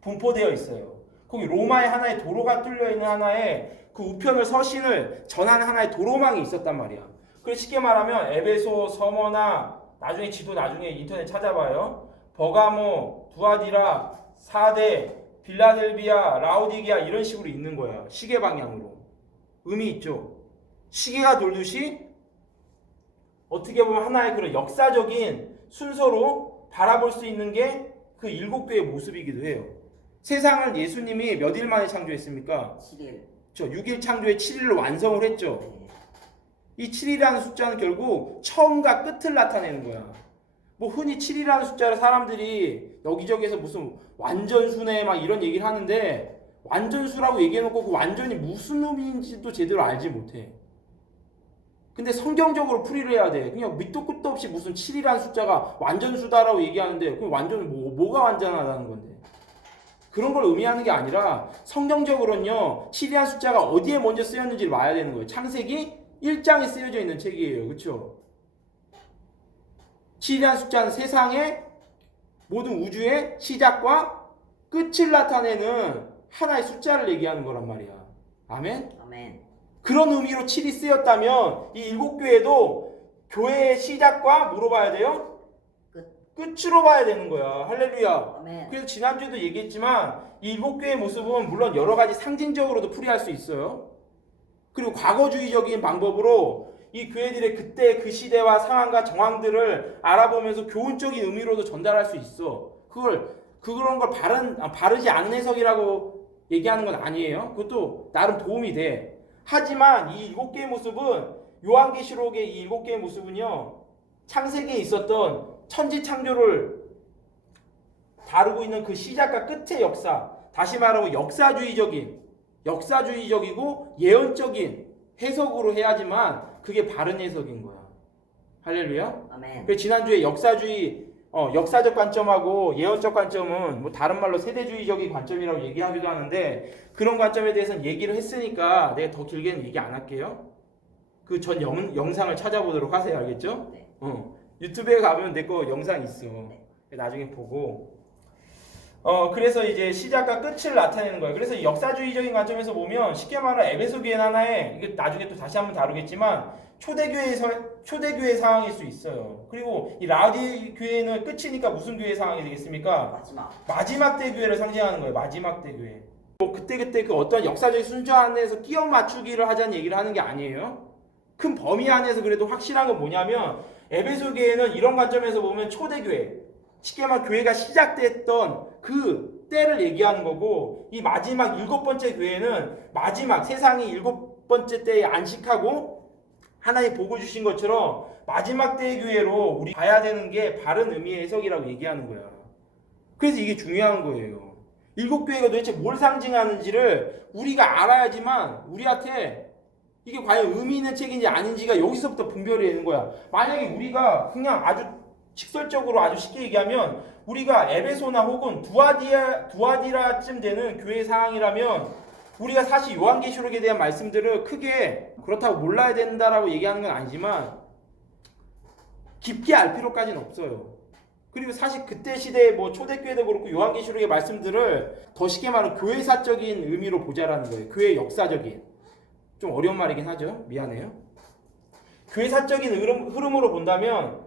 분포되어 있어요. 거기 로마의 하나의 도로가 뚫려 있는 하나의 그 우편을 서신을 전하는 하나의 도로망이 있었단 말이야. 그래서 쉽게 말하면 에베소, 서머나 나중에 지도 나중에 인터넷 찾아봐요. 버가모, 두아디라, 사대, 빌라델비아, 라오디게아 이런 식으로 있는 거야. 시계 방향으로. 의미 있죠. 시계가 돌듯이 어떻게 보면 하나의 그런 역사적인 순서로 바라볼 수 있는 게 그 7교의 모습이기도 해요. 세상을 예수님이 몇 일 만에 창조했습니까? 7일. 6일 창조에 7일로 완성을 했죠. 네. 이 7이라는 숫자는 결국 처음과 끝을 나타내는 거야. 뭐 흔히 7이라는 숫자를 사람들이 여기저기에서 무슨 완전수네 막 이런 얘기를 하는데 완전수라고 얘기해놓고 그 완전이 무슨 의미인지도 제대로 알지 못해. 근데 성경적으로 풀이를 해야 돼. 그냥 밑도 끝도 없이 무슨 7이라는 숫자가 완전수다라고 얘기하는데 그 완전은 뭐가 완전하다는 건데. 그런 걸 의미하는 게 아니라 성경적으로는요 7이라는 숫자가 어디에 먼저 쓰였는지를 봐야 되는 거예요. 창세기 1장에 쓰여져 있는 책이에요. 그렇죠? 7이라는 숫자는 세상의 모든 우주의 시작과 끝을 나타내는 하나의 숫자를 얘기하는 거란 말이야. 아멘? 아멘. 그런 의미로 7이 쓰였다면 이 7교회도 교회의 시작과 뭐로 봐야 돼요? 끝으로 봐야 되는 거야. 할렐루야. 아멘. 그래서 지난주에도 얘기했지만 이 7교회의 모습은 물론 여러 가지 상징적으로도 풀이할 수 있어요. 그리고 과거주의적인 방법으로 이 교회들의 그때 그 시대와 상황과 정황들을 알아보면서 교훈적인 의미로도 전달할 수 있어. 그런 걸 바르지 않은 해석이라고 얘기하는 건 아니에요. 그것도 나름 도움이 돼. 하지만 이 7개의 모습은 요한계시록의 이 7개의 모습은요. 창세기에 있었던 천지 창조를 다루고 있는 그 시작과 끝의 역사, 다시 말하고 역사주의적이고 예언적인 해석으로 해야지만 그게 바른 해석인 거야. 할렐루야. 아멘. 그 지난주에 역사적 관점하고 예언적 관점은 뭐 다른 말로 세대주의적인 관점이라고 얘기하기도 하는데 그런 관점에 대해서는 얘기를 했으니까 내가 더 길게는 얘기 안 할게요. 그 전 영상을 찾아보도록 하세요. 알겠죠? 네. 유튜브에 가면 내 거 영상 있어. 네. 나중에 보고. 그래서 이제 시작과 끝을 나타내는 거예요. 그래서 역사주의적인 관점에서 보면 쉽게 말하면 에베소 교회는 하나의 이게 나중에 또 다시 한번 다루겠지만 초대교회 상황일 수 있어요. 그리고 이 라우디 교회는 끝이니까 무슨 교회 상황이 되겠습니까? 마지막 때 교회를 상징하는 거예요. 마지막 때 교회. 뭐 그때 그 어떤 역사적인 순서 안에서 끼워 맞추기를 하자는 얘기를 하는 게 아니에요. 큰 범위 안에서 그래도 확실한 건 뭐냐면 에베소 교회는 이런 관점에서 보면 초대교회, 쉽게 말하면 교회가 시작됐던 그 때를 얘기하는 거고 이 마지막 7번째 교회는 마지막 세상이 7번째 때에 안식하고 하나님 복을 주신 것처럼 마지막 때의 교회로 우리 봐야 되는 게 바른 의미의 해석이라고 얘기하는 거야. 그래서 이게 중요한 거예요. 7교회가 도대체 뭘 상징하는지를 우리가 알아야지만 우리한테 이게 과연 의미 있는 책인지 아닌지가 여기서부터 분별이 되는 거야. 만약에 우리가 그냥 아주 직설적으로 아주 쉽게 얘기하면 우리가 에베소나 혹은 두아디라쯤 되는 교회 상황이라면 우리가 사실 요한계시록에 대한 말씀들을 크게 그렇다고 몰라야 된다라고 얘기하는 건 아니지만 깊게 알 필요까지는 없어요. 그리고 사실 그때 시대에 뭐 초대교회도 그렇고 요한계시록의 말씀들을 더 쉽게 말하면 교회사적인 의미로 보자라는 거예요. 교회 역사적인. 좀 어려운 말이긴 하죠. 미안해요. 교회사적인 흐름으로 본다면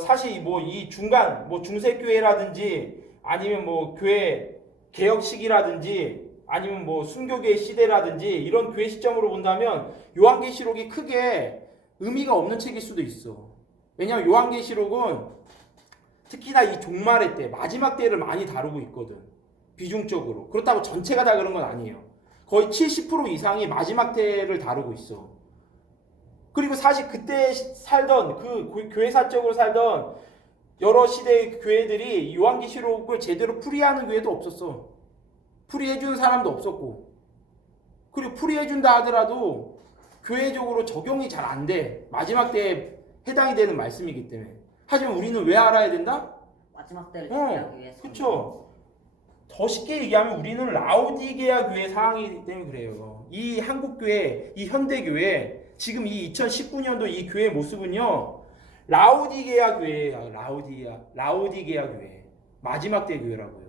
사실 뭐 이 중간 뭐 중세교회라든지 아니면 뭐 교회 개혁 시기라든지 아니면 뭐 순교교회 시대라든지 이런 교회 시점으로 본다면 요한계시록이 크게 의미가 없는 책일 수도 있어. 왜냐하면 요한계시록은 특히나 이 종말의 때 마지막 때를 많이 다루고 있거든. 비중적으로. 그렇다고 전체가 다 그런 건 아니에요. 거의 70% 이상이 마지막 때를 다루고 있어. 그리고 사실 그때 살던 그 교회사적으로 살던 여러 시대의 교회들이 요한계시록을 제대로 풀이하는 교회도 없었어. 풀이해주는 사람도 없었고, 그리고 풀이해준다 하더라도 교회적으로 적용이 잘 안 돼. 마지막 때에 해당이 되는 말씀이기 때문에. 하지만 우리는 왜 알아야 된다? 마지막 때를 준비하기 위해서. 그렇죠. 더 쉽게 얘기하면 우리는 라오디게아 교회 상황이기 때문에 그래요. 이 한국교회, 이 현대교회, 지금 이 2019년도 이 교회 모습은요, 라오디게아 교회예요. 라오디게아 교회. 마지막 때 교회라고요.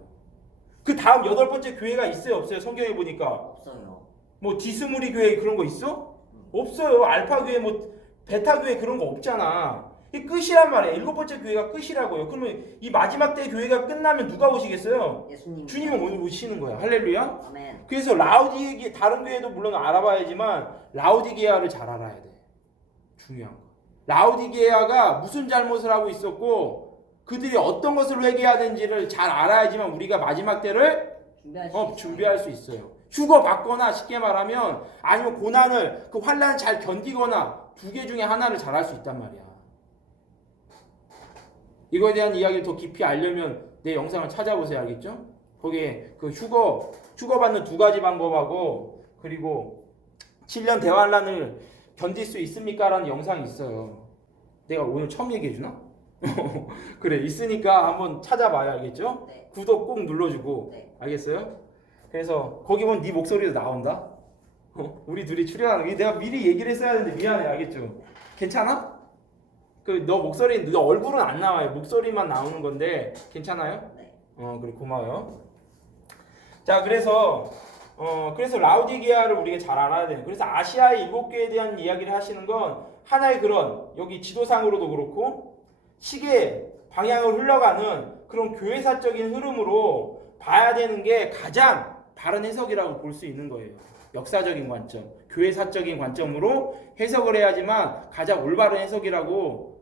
그 다음 8번째 교회가 있어요, 없어요? 성경에 보니까. 없어요. 뭐 디스무리 교회 그런 거 있어? 없어요. 알파 교회, 뭐 베타 교회 그런 거 없잖아. 이 끝이란 말이에요. 7번째 교회가 끝이라고요. 그러면 이 마지막 때 교회가 끝나면 누가 오시겠어요? 예수님. 주님은 오늘 오시는 거야. 할렐루야. 아멘. 그래서 라우디게 다른 교회도 물론 알아봐야지만 라우디게아를 잘 알아야 돼. 중요한 거. 라우디게아가 무슨 잘못을 하고 있었고 그들이 어떤 것을 회개해야 되는지를 잘 알아야지만 우리가 마지막 때를 준비할 수 있어요. 휴거 받거나 쉽게 말하면 아니면 고난을 그 환난을 잘 견디거나 두 개 중에 하나를 잘 할 수 있단 말이야. 이거에 대한 이야기를 더 깊이 알려면 내 영상을 찾아보세요. 알겠죠? 거기에 그 휴거 받는 2가지 방법하고 그리고 7년 대환란을 견딜 수 있습니까? 라는 영상이 있어요. 내가 오늘 처음 얘기해주나? 그래, 있으니까 한번 찾아봐요. 알겠죠? 네. 구독 꼭 눌러주고. 네. 알겠어요? 그래서 거기 보면 네 목소리도 나온다. 우리 둘이 출연하는 게 내가 미리 얘기를 했어야 되는데 미안해. 알겠죠? 괜찮아? 그 너 목소리, 너 얼굴은 안 나와요. 목소리만 나오는 건데 괜찮아요? 네. 그래, 고마워요. 자, 그래서 라우디게아를 우리가 잘 알아야 돼요. 그래서 아시아의 7개에 대한 이야기를 하시는 건 하나의 그런 여기 지도상으로도 그렇고 시계 방향을 흘러가는 그런 교회사적인 흐름으로 봐야 되는 게 가장 바른 해석이라고 볼 수 있는 거예요. 역사적인 관점, 교회사적인 관점으로 해석을 해야지만 가장 올바른 해석이라고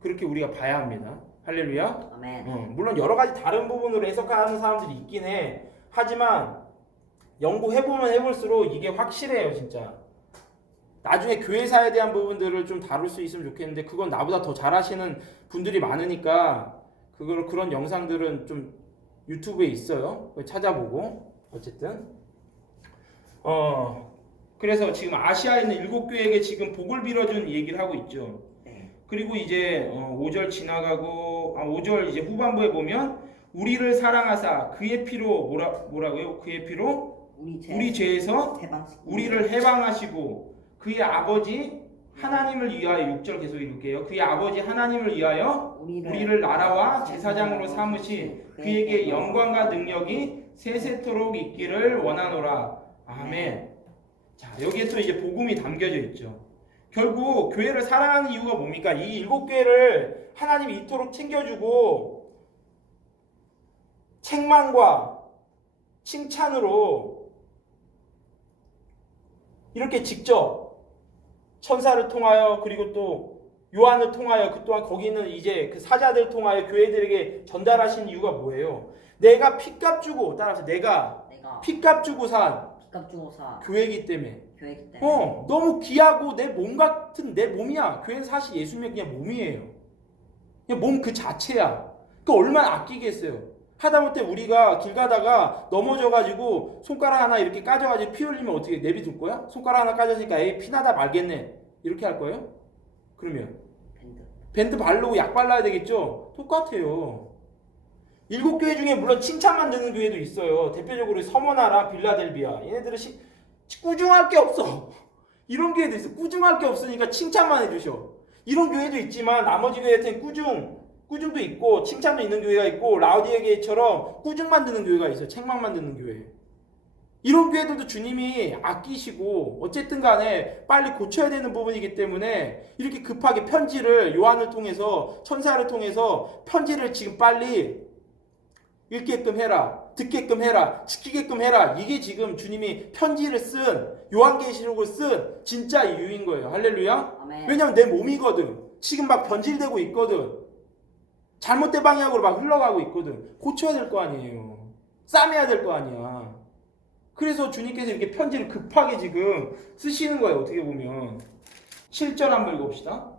그렇게 우리가 봐야 합니다. 할렐루야. 아멘. 물론 여러 가지 다른 부분으로 해석하는 사람들이 있긴 해. 하지만 연구해보면 해볼수록 이게 확실해요, 진짜. 나중에 교회사에 대한 부분들을 좀 다룰 수 있으면 좋겠는데 그건 나보다 더 잘하시는 분들이 많으니까 그런 영상들은 좀 유튜브에 있어요. 찾아보고 어쨌든 그래서 지금 아시아에 있는 7교회에게 지금 복을 빌어준 얘기를 하고 있죠. 네. 그리고 이제 5절 지나가고 5절 이제 후반부에 보면 우리를 사랑하사 그의 피로 뭐라고요? 그의 피로 우리 죄에서 우리를 해방하시고 그의 아버지 하나님을 위하여 6절 계속 읽을게요. 그의 아버지 하나님을 위하여 우리를 나라와 제사장으로 삼으신 그에게 영광과 능력이 세세토록 있기를 원하노라. 아멘. 자, 여기에 또 이제 복음이 담겨져 있죠. 결국 교회를 사랑하는 이유가 뭡니까? 이 7교회를 하나님이 이토록 챙겨주고 책망과 칭찬으로 이렇게 직접 천사를 통하여 그리고 또 요한을 통하여 그 또한 거기 있는 이제 그 사자들 통하여 교회들에게 전달하신 이유가 뭐예요? 내가 피값 주고 따라서 내가 피값 주고 산 교회이기 때문에. 너무 귀하고 내 몸 같은 내 몸이야. 교회는 사실 예수님의 그냥 몸이에요. 그냥 몸 그 자체야. 그 얼마나 아끼겠어요. 하다못해 우리가 길 가다가 넘어져가지고 손가락 하나 이렇게 까져가지고 피 흘리면 어떻게 내비둘 거야? 손가락 하나 까졌으니까 에이 피나다 말겠네 이렇게 할 거예요? 그러면 밴드 바르고 약 발라야 되겠죠? 똑같아요. 7교회 중에 물론 칭찬만 듣는 교회도 있어요. 대표적으로 서머나랑 빌라델비아 얘네들은 꾸중할 게 없어. 이런 교회도 있어. 꾸중할 게 없으니까 칭찬만 해주셔. 이런 교회도 있지만 나머지 교회한테는 꾸중도 있고 칭찬도 있는 교회가 있고 라우디에 교회처럼 꾸중만 듣는 교회가 있어요. 책망만 듣는 교회. 이런 교회들도 주님이 아끼시고 어쨌든 간에 빨리 고쳐야 되는 부분이기 때문에 이렇게 급하게 편지를 요한을 통해서 천사를 통해서 편지를 지금 빨리 읽게끔 해라, 듣게끔 해라, 지키게끔 해라. 이게 지금 주님이 편지를 쓴 요한계시록을 쓴 진짜 이유인 거예요. 할렐루야. 아멘. 왜냐면 내 몸이거든. 지금 막 변질되고 있거든. 잘못된 방향으로 막 흘러가고 있거든. 고쳐야 될 거 아니에요. 싸매야 될 거 아니야. 그래서 주님께서 이렇게 편지를 급하게 지금 쓰시는 거예요. 어떻게 보면 7절 한번 읽어봅시다.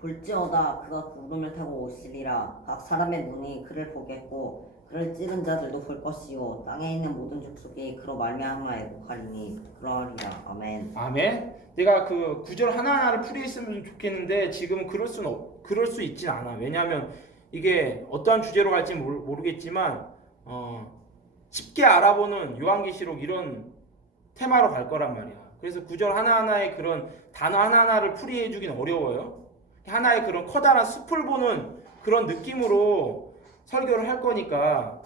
볼지어다 그가 구름을 타고 오시리라. 각 사람의 눈이 그를 보겠고 그를 찌른 자들도 볼 것이요 땅에 있는 모든 족속이 그로 말미암아 애곡하리니 그러하리라. 아멘. 아멘. 내가 그 구절 하나하나를 풀이했으면 좋겠는데 지금은 그럴 수 있진 않아. 왜냐하면 이게 어떠한 주제로 갈지 모르겠지만 쉽게 알아보는 요한계시록 이런 테마로 갈 거란 말이야. 그래서 구절 하나하나의 그런 단어 하나하나를 풀이해 주긴 어려워요. 하나의 그런 커다란 숲을 보는 그런 느낌으로 설교를 할 거니까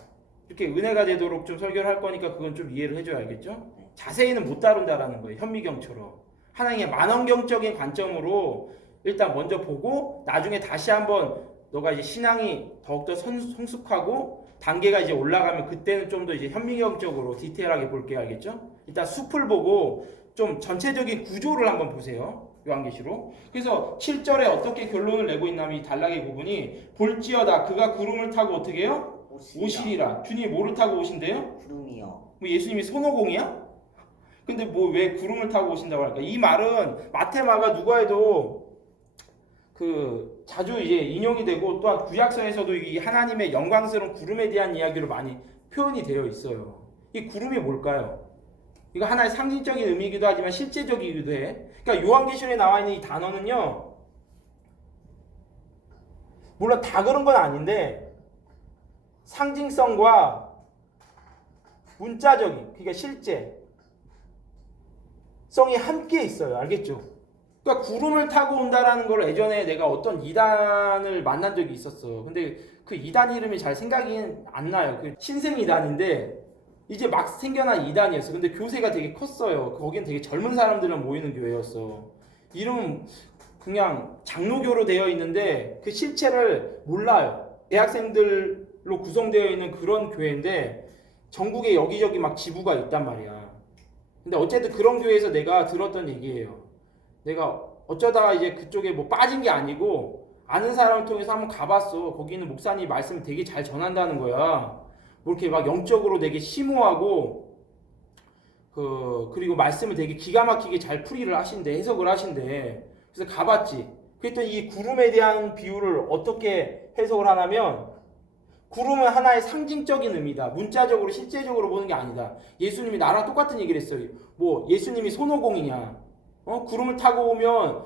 이렇게 은혜가 되도록 좀 설교를 할 거니까 그건 좀 이해를 해줘야 알겠죠? 자세히는 못 다룬다라는 거예요. 현미경처럼 하나님의 만원경적인 관점으로 일단 먼저 보고 나중에 다시 한번 너가 이제 신앙이 더욱더 성숙하고 단계가 이제 올라가면 그때는 좀 더 이제 현미경적으로 디테일하게 볼게 알겠죠? 일단 숲을 보고 좀 전체적인 구조를 한번 보세요. 요한계시록. 그래서 7절에 어떻게 결론을 내고 있냐면 이 단락의 부분이 볼지어다 그가 구름을 타고 어떻게 해요? 오시리라. 주님이 뭐를 타고 오신대요? 구름이요. 뭐 예수님이 손오공이야? 근데 뭐 왜 구름을 타고 오신다고 할까? 이 말은 마테마가 누가에도 그 자주 이제 인용이 되고 또한 구약서에서도 이 하나님의 영광스러운 구름에 대한 이야기로 많이 표현이 되어 있어요. 이 구름이 뭘까요? 이거 하나의 상징적인 의미이기도 하지만 실제적이기도 해. 그러니까 요한계시록에 나와 있는 이 단어는요, 물론 다 그런 건 아닌데 상징성과 문자적인, 그러니까 실제 성이 함께 있어요. 알겠죠? 그러니까 구름을 타고 온다라는 걸 예전에 내가 어떤 이단을 만난 적이 있었어. 근데 그 이단 이름이 잘 생각이 안 나요. 그 신생 이단인데 이제 막 생겨난 이단이었어. 근데 교세가 되게 컸어요. 거긴 되게 젊은 사람들만 모이는 교회였어. 이름은 그냥 장로교로 되어 있는데 그 실체를 몰라요. 대학생들로 구성되어 있는 그런 교회인데 전국에 여기저기 막 지부가 있단 말이야. 근데 어쨌든 그런 교회에서 내가 들었던 얘기예요. 내가 어쩌다가 이제 그쪽에 뭐 빠진 게 아니고 아는 사람을 통해서 한번 가봤어. 거기는 목사님 말씀을 되게 잘 전한다는 거야. 뭐 이렇게 막 영적으로 되게 심오하고 그리고 말씀을 되게 기가 막히게 잘 풀이를 하신대, 해석을 하신대. 그래서 가봤지. 그랬더니 이 구름에 대한 비유를 어떻게 해석을 하냐면 구름은 하나의 상징적인 의미다. 문자적으로 실제적으로 보는 게 아니다. 예수님이 나랑 똑같은 얘기를 했어요. 뭐 예수님이 손오공이냐? 구름을 타고 오면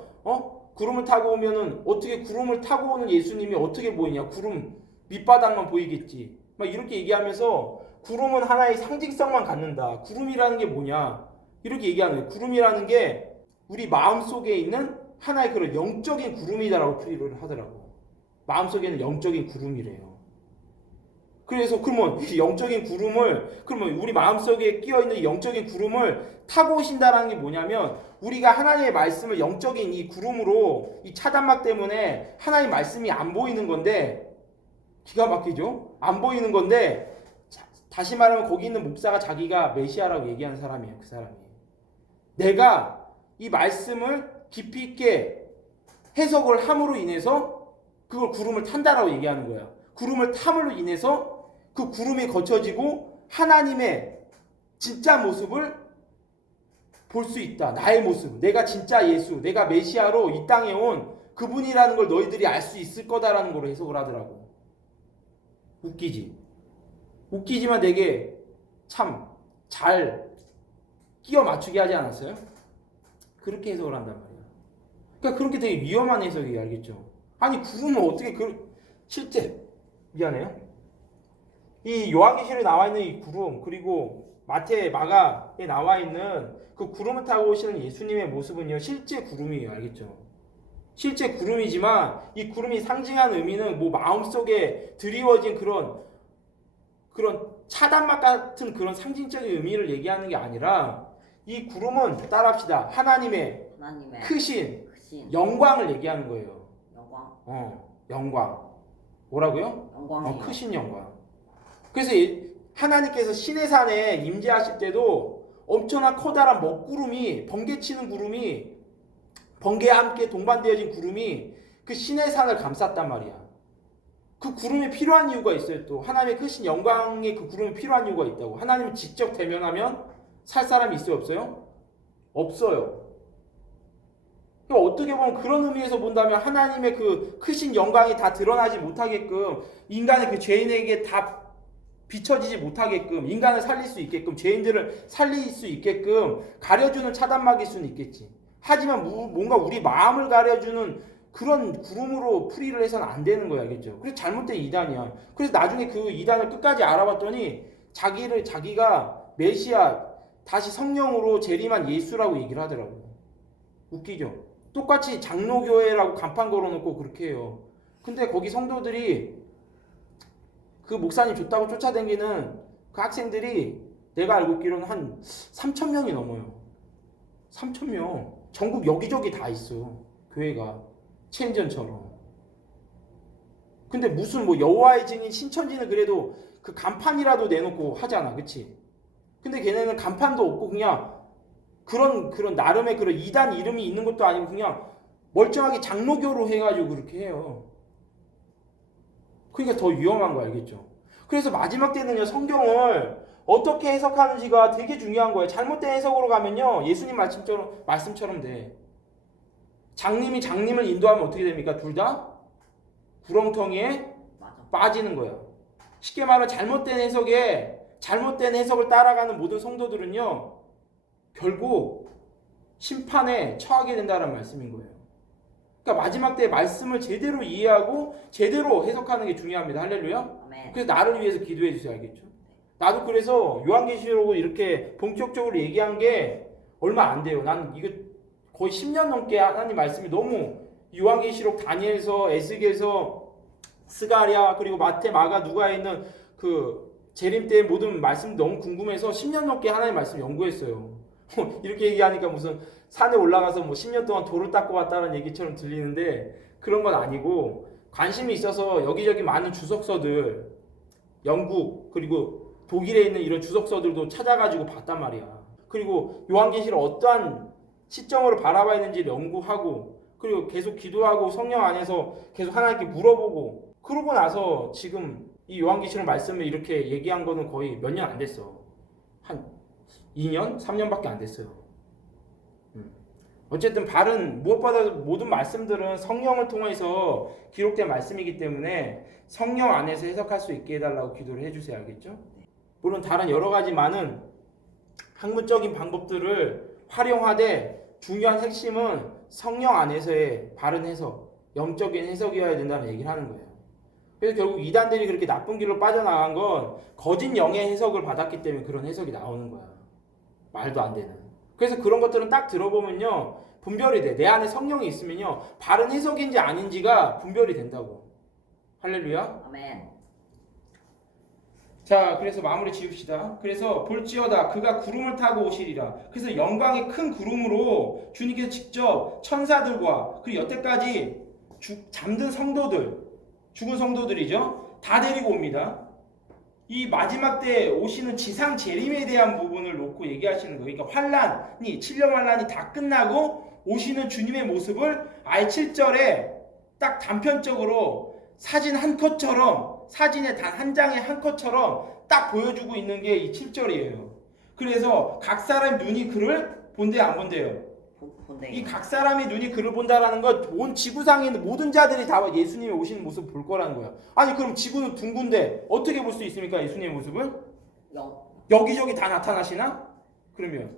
구름을 타고 오면은 어떻게 구름을 타고 오는 예수님이 어떻게 보이냐? 구름 밑바닥만 보이겠지. 막 이렇게 얘기하면서 구름은 하나의 상징성만 갖는다. 구름이라는 게 뭐냐? 이렇게 얘기하는 거예요. 구름이라는 게 우리 마음속에 있는 하나의 그런 영적인 구름이다라고 풀이를 하더라고. 마음속에는 영적인 구름이래요. 그래서 그러면 이 영적인 구름을 그러면 우리 마음속에 끼어있는 영적인 구름을 타고 오신다라는 게 뭐냐면 우리가 하나님의 말씀을 영적인 이 구름으로 이 차단막 때문에 하나님의 말씀이 안 보이는 건데 기가 막히죠? 안 보이는 건데 다시 말하면 거기 있는 목사가 자기가 메시아라고 얘기하는 사람이에요. 그 사람이. 내가 이 말씀을 깊이 있게 해석을 함으로 인해서 그걸 구름을 탄다라고 얘기하는 거야. 구름을 탐으로 인해서 그 구름이 거쳐지고 하나님의 진짜 모습을 볼 수 있다. 나의 모습. 내가 진짜 예수, 내가 메시아로 이 땅에 온 그분이라는 걸 너희들이 알 수 있을 거다라는 걸로 해석을 하더라고. 웃기지. 웃기지만 되게 참 잘 끼워 맞추게 하지 않았어요? 그렇게 해석을 한단 말이야. 그러니까 그렇게 되게 위험한 해석이에요. 알겠죠? 아니 구름은 어떻게 실제 미안해요. 이 요한계시록에 나와 있는 이 구름 그리고 마태 마가에 나와 있는 그 구름을 타고 오시는 예수님의 모습은요 실제 구름이에요. 알겠죠? 실제 구름이지만 이 구름이 상징하는 의미는 뭐 마음속에 드리워진 그런 차단막 같은 그런 상징적인 의미를 얘기하는 게 아니라 이 구름은 따라합시다. 하나님의 크신 영광을 얘기하는 거예요. 영광. 뭐라고요? 영광이요. 크신 영광. 그래서 하나님께서 시내 산에 임재하실 때도 엄청난 커다란 먹구름이 번개치는 구름이 번개와 함께 동반되어진 구름이 그 시내 산을 감쌌단 말이야. 그 구름이 필요한 이유가 있어요. 또 하나님의 크신 영광의 그 구름이 필요한 이유가 있다고. 하나님을 직접 대면하면 살 사람이 있어요? 없어요? 없어요. 그러니까 어떻게 보면 그런 의미에서 본다면 하나님의 그 크신 영광이 다 드러나지 못하게끔 인간의 그 죄인에게 다 비춰지지 못하게끔 인간을 살릴 수 있게끔 죄인들을 살릴 수 있게끔 가려주는 차단막일 수는 있겠지. 하지만 뭔가 우리 마음을 가려주는 그런 구름으로 풀이를 해서는 안 되는 거야. 알겠죠? 그래서 잘못된 이단이야. 그래서 나중에 그 이단을 끝까지 알아봤더니 자기가 메시아 다시 성령으로 재림한 예수라고 얘기를 하더라고요. 웃기죠? 똑같이 장로교회라고 간판 걸어놓고 그렇게 해요. 근데 거기 성도들이 그 목사님 좋다고 쫓아다니는 그 학생들이 내가 알고 있기로는 한 3,000명이 넘어요. 3,000명. 전국 여기저기 다 있어. 교회가. 체인전처럼. 근데 무슨 뭐 여호와의 증인 신천지는 그래도 그 간판이라도 내놓고 하잖아. 그치? 근데 걔네는 간판도 없고 그냥 그런 나름의 그런 이단 이름이 있는 것도 아니고 그냥 멀쩡하게 장로교로 해가지고 그렇게 해요. 그러니까 더 위험한 거 알겠죠? 그래서 마지막 때는요 성경을 어떻게 해석하는지가 되게 중요한 거예요. 잘못된 해석으로 가면요 예수님 말씀처럼 돼. 장님이 장님을 인도하면 어떻게 됩니까? 둘 다 구렁텅이에 빠지는 거야. 쉽게 말하면 잘못된 해석을 따라가는 모든 성도들은요 결국 심판에 처하게 된다는 말씀인 거예요. 그러니까 마지막 때 말씀을 제대로 이해하고 제대로 해석하는 게 중요합니다. 할렐루야. 그래서 나를 위해서 기도해 주세요. 알겠죠? 나도 그래서 요한계시록을 이렇게 본격적으로 얘기한 게 얼마 안 돼요. 난 이거 거의 10년 넘게 하나님 말씀이 너무 요한계시록, 다니엘서, 에스겔서, 스가랴 그리고 마태, 마가, 누가에 있는 그 재림 때의 모든 말씀이 너무 궁금해서 10년 넘게 하나님 말씀 연구했어요. 이렇게 얘기하니까 무슨 산에 올라가서 뭐 10년 동안 돌을 닦고 왔다는 얘기처럼 들리는데 그런 건 아니고 관심이 있어서 여기저기 많은 주석서들 영국 그리고 독일에 있는 이런 주석서들도 찾아가지고 봤단 말이야. 그리고 요한계시록 어떠한 시점으로 바라봐야 되는지 연구하고 그리고 계속 기도하고 성령 안에서 계속 하나님께 물어보고 그러고 나서 지금 이 요한계시록 말씀을 이렇게 얘기한 거는 거의 몇 년 안 됐어. 한 2년? 3년밖에 안 됐어요. 어쨌든 무엇보다 모든 말씀들은 성령을 통해서 기록된 말씀이기 때문에 성령 안에서 해석할 수 있게 해달라고 기도를 해주세요. 알겠죠? 물론 다른 여러 가지 많은 학문적인 방법들을 활용하되 중요한 핵심은 성령 안에서의 바른 해석, 영적인 해석이어야 된다는 얘기를 하는 거예요. 그래서 결국 이단들이 그렇게 나쁜 길로 빠져나간 건 거짓 영의 해석을 받았기 때문에 그런 해석이 나오는 거야. 말도 안 되는. 그래서 그런 것들은 딱 들어보면요 분별이 돼. 내 안에 성령이 있으면요 바른 해석인지 아닌지가 분별이 된다고. 할렐루야. 아멘. 자, 그래서 마무리 지읍시다. 그래서 볼지어다 그가 구름을 타고 오시리라. 그래서 영광의 큰 구름으로 주님께서 직접 천사들과 그리고 여태까지 잠든 성도들, 죽은 성도들이죠. 다 데리고 옵니다. 이 마지막 때 오시는 지상 재림에 대한 부분을 놓고 얘기하시는 거예요. 그러니까 환란이 7년 환란이 다 끝나고 오시는 주님의 모습을 아예 7절에 딱 단편적으로 사진 한 컷처럼 사진의 단 한 장의 한 컷처럼 딱 보여주고 있는 게 이 7절이에요. 그래서 각 사람 눈이 그를 본대요 안 본대요? 본데 이 각 사람의 눈이 그를 본다라는 건 온 지구상에 있는 모든 자들이 다 예수님이 오시는 모습을 볼 거라는 거야. 아니 그럼 지구는 둥근데 어떻게 볼 수 있습니까? 예수님의 모습을? 영 여기저기 다 나타나시나? 그러면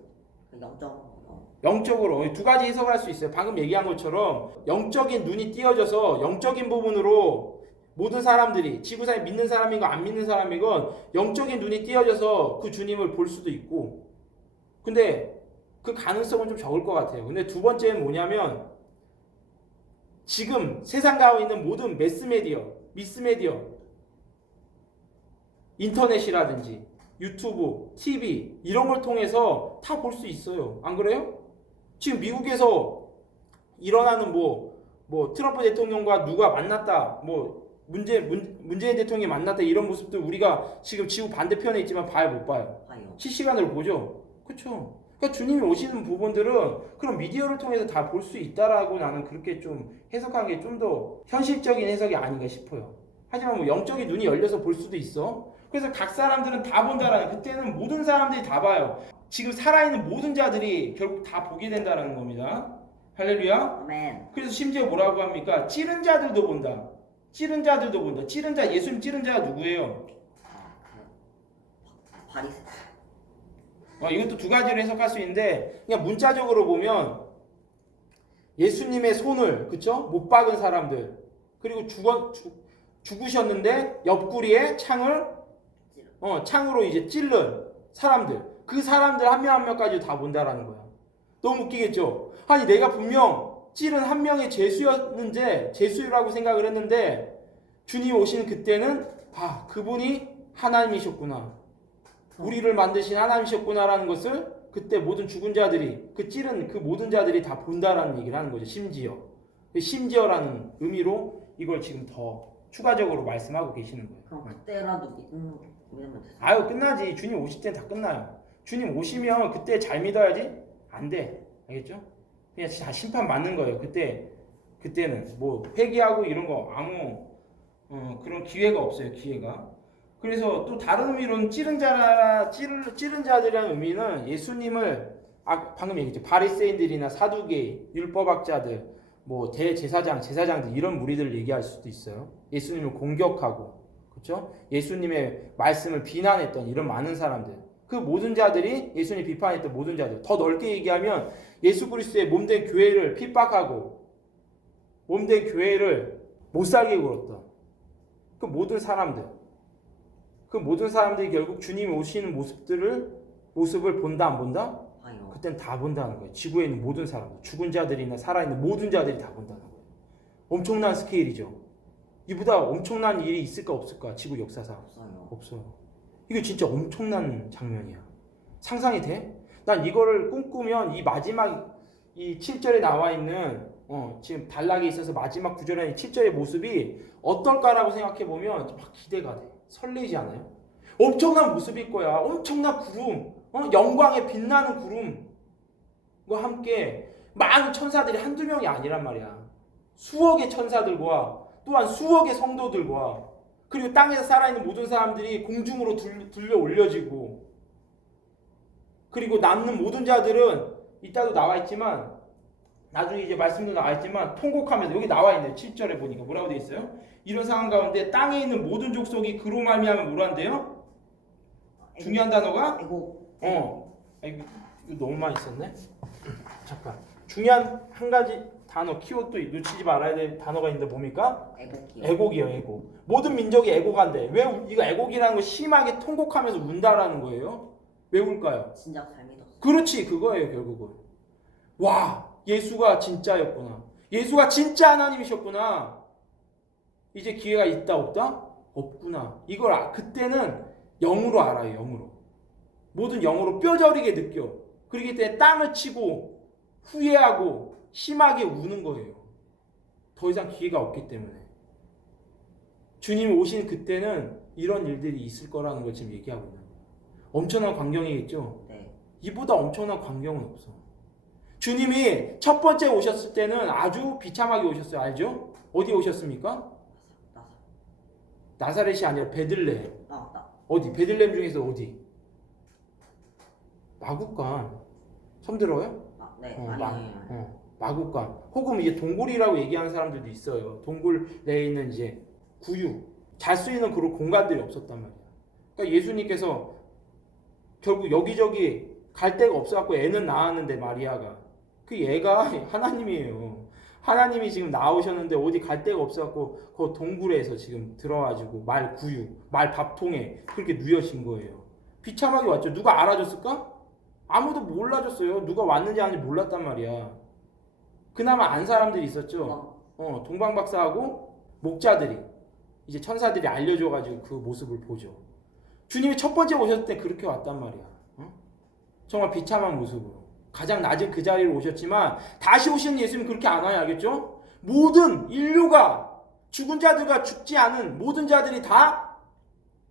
영점 영적으로 두 가지 해석할 수 있어요. 방금 얘기한 것처럼 영적인 눈이 띄어져서 영적인 부분으로 모든 사람들이 지구상에 믿는 사람이건 안 믿는 사람이건 영적인 눈이 띄어져서 그 주님을 볼 수도 있고, 근데 그 가능성은 좀 적을 것 같아요. 근데 두 번째는 뭐냐면 지금 세상 가운데 있는 모든 미스메디어, 인터넷이라든지 유튜브, TV 이런 걸 통해서 다 볼 수 있어요. 안 그래요? 지금 미국에서 일어나는 뭐 트럼프 대통령과 누가 만났다, 뭐 문재인 대통령이 만났다 이런 모습들 우리가 지금 지구 반대편에 있지만 봐요, 못 봐요? 봐요. 실시간으로 보죠. 그렇죠? 그러니까 주님이 오시는 부분들은 그런 미디어를 통해서 다 볼 수 있다라고 나는 그렇게 좀 해석하는 게 좀 더 현실적인 해석이 아닌가 싶어요. 하지만 뭐 영적인 눈이 열려서 볼 수도 있어. 그래서 각 사람들은 다 본다라는, 그때는 모든 사람들이 다 봐요. 지금 살아있는 모든 자들이 결국 다 보게 된다라는 겁니다. 할렐루야. 아멘. 그래서 심지어 뭐라고 합니까? 찌른 자들도 본다. 찌른 자들도 본다. 찌른 자, 예수님 찌른 자가 누구예요? 바리새. 이것도 두 가지로 해석할 수 있는데 그냥 문자적으로 보면 예수님의 손을, 그쵸? 못 박은 사람들, 그리고 죽으셨는데 옆구리에 창으로 이제 찔른 사람들, 그 사람들 한 명 한 명까지 다 본다라는 거야. 너무 웃기겠죠? 아니 내가 분명 찔은 한 명의 제수라고 생각을 했는데 주님 오시는 그때는 그분이 하나님이셨구나, 우리를 만드신 하나님이셨구나라는 것을 그때 모든 죽은 자들이, 그 찌른 그 모든 자들이 다 본다라는 얘기를 하는 거죠. 심지어라는 의미로 이걸 지금 더 추가적으로 말씀하고 계시는 거예요. 그럼 그때라도 믿으면 되죠. 아유 끝나지. 주님 오실 땐 다 끝나요. 주님 오시면 그때 잘 믿어야지? 안 돼. 알겠죠? 그냥 다 심판 받는 거예요. 그때는 뭐 회개하고 이런 거 아무 그런 기회가 없어요. 기회가. 그래서 또 다른 의미로는 찌른 자들이라는 의미는 예수님을 방금 얘기했죠. 바리새인들이나 사두개이, 율법학자들, 뭐 제사장들 이런 무리들을 얘기할 수도 있어요. 예수님을 공격하고, 그렇죠? 예수님의 말씀을 비난했던 이런 많은 사람들, 그 모든 자들이 예수님 비판했던 모든 자들, 더 넓게 얘기하면 예수 그리스도의 몸된 교회를 핍박하고 몸된 교회를 못 살게 굴었던 그 모든 사람들이 결국 주님이 오시는 모습을 본다 안 본다? 봐요. 그땐 다 본다는 거예요. 지구에 있는 모든 사람들, 죽은 자들이나 살아있는 모든 자들이 다 본다는 거예요. 엄청난 스케일이죠. 이보다 엄청난 일이 있을까 없을까? 지구 역사상 없어요. 이게 진짜 엄청난 장면이야. 상상이 돼? 난 이거를 꿈꾸면 이 마지막 이 7절에 나와 있는 지금 단락에 있어서 마지막 구절에 있는 7절의 모습이 어떨까라고 생각해 보면 막 기대가 돼. 설레지 않아요? 엄청난 모습일 거야. 엄청난 구름, 영광에 빛나는 구름과 함께 많은 천사들이 한두 명이 아니란 말이야. 수억의 천사들과 또한 수억의 성도들과, 그리고 땅에서 살아있는 모든 사람들이 공중으로 들려 올려지고, 그리고 남는 모든 자들은 이따도 나와 있지만 나중에 이제 말씀도 나와 있지만 통곡하면서, 여기 나와 있네요. 7절에 보니까 뭐라고 되어 있어요? 이런 상황 가운데 땅에 있는 모든 족속이 그로 말미암아 뭐란데요? 중요한 단어가 이거 너무 많이 썼네. 잠깐. 중요한 한 가지 단어, 키워드 놓치지 말아야 될 단어가 있는데 뭡니까? 애곡이요, 애곡. 모든 민족이 애곡한대. 왜 이거 애곡이라는 거 심하게 통곡하면서 운다라는 거예요? 왜 울까요? 진짜 잘 믿었어. 그렇지, 그거예요, 결국은. 와, 예수가 진짜였구나. 예수가 진짜 하나님이셨구나. 이제 기회가 있다, 없다? 없구나. 이걸 그때는 영으로 알아요, 영으로. 모든 영으로 뼈저리게 느껴. 그러기 때문에 땅을 치고 후회하고 심하게 우는 거예요. 더 이상 기회가 없기 때문에. 주님이 오신 그때는 이런 일들이 있을 거라는 걸 지금 얘기하고 있는 거예요. 엄청난 광경이겠죠? 네. 이보다 엄청난 광경은 없어. 주님이 첫 번째 오셨을 때는 아주 비참하게 오셨어요. 알죠? 어디 오셨습니까? 나사렛이 아니라 베들레헴. 어디? 베들레헴 중에서 어디? 마국간. 처음 들어요? 네. 마구간. 혹은 이제 동굴이라고 얘기하는 사람들도 있어요. 동굴 내에 있는 이제 구유, 잘 수 있는 그런 공간들이 없었단 말이야. 그러니까 예수님께서 결국 여기저기 갈 데가 없어갖고 애는 낳았는데 마리아가 그 애가 하나님이에요. 하나님이 지금 나오셨는데 어디 갈 데가 없어갖고 그 동굴에서 지금 들어가지고 말 구유, 말 밥통에 그렇게 누여진 거예요. 비참하게 왔죠. 누가 알아줬을까? 아무도 몰라줬어요. 누가 왔는지 아닌지 몰랐단 말이야. 그나마 안 사람들이 있었죠. 동방박사하고 목자들이 이제 천사들이 알려줘가지고 그 모습을 보죠. 주님이 첫 번째 오셨을 때 그렇게 왔단 말이야. 정말 비참한 모습으로 가장 낮은 그 자리로 오셨지만 다시 오시는 예수님은 그렇게 안 와요. 알겠죠? 모든 인류가 죽은 자들과 죽지 않은 모든 자들이 다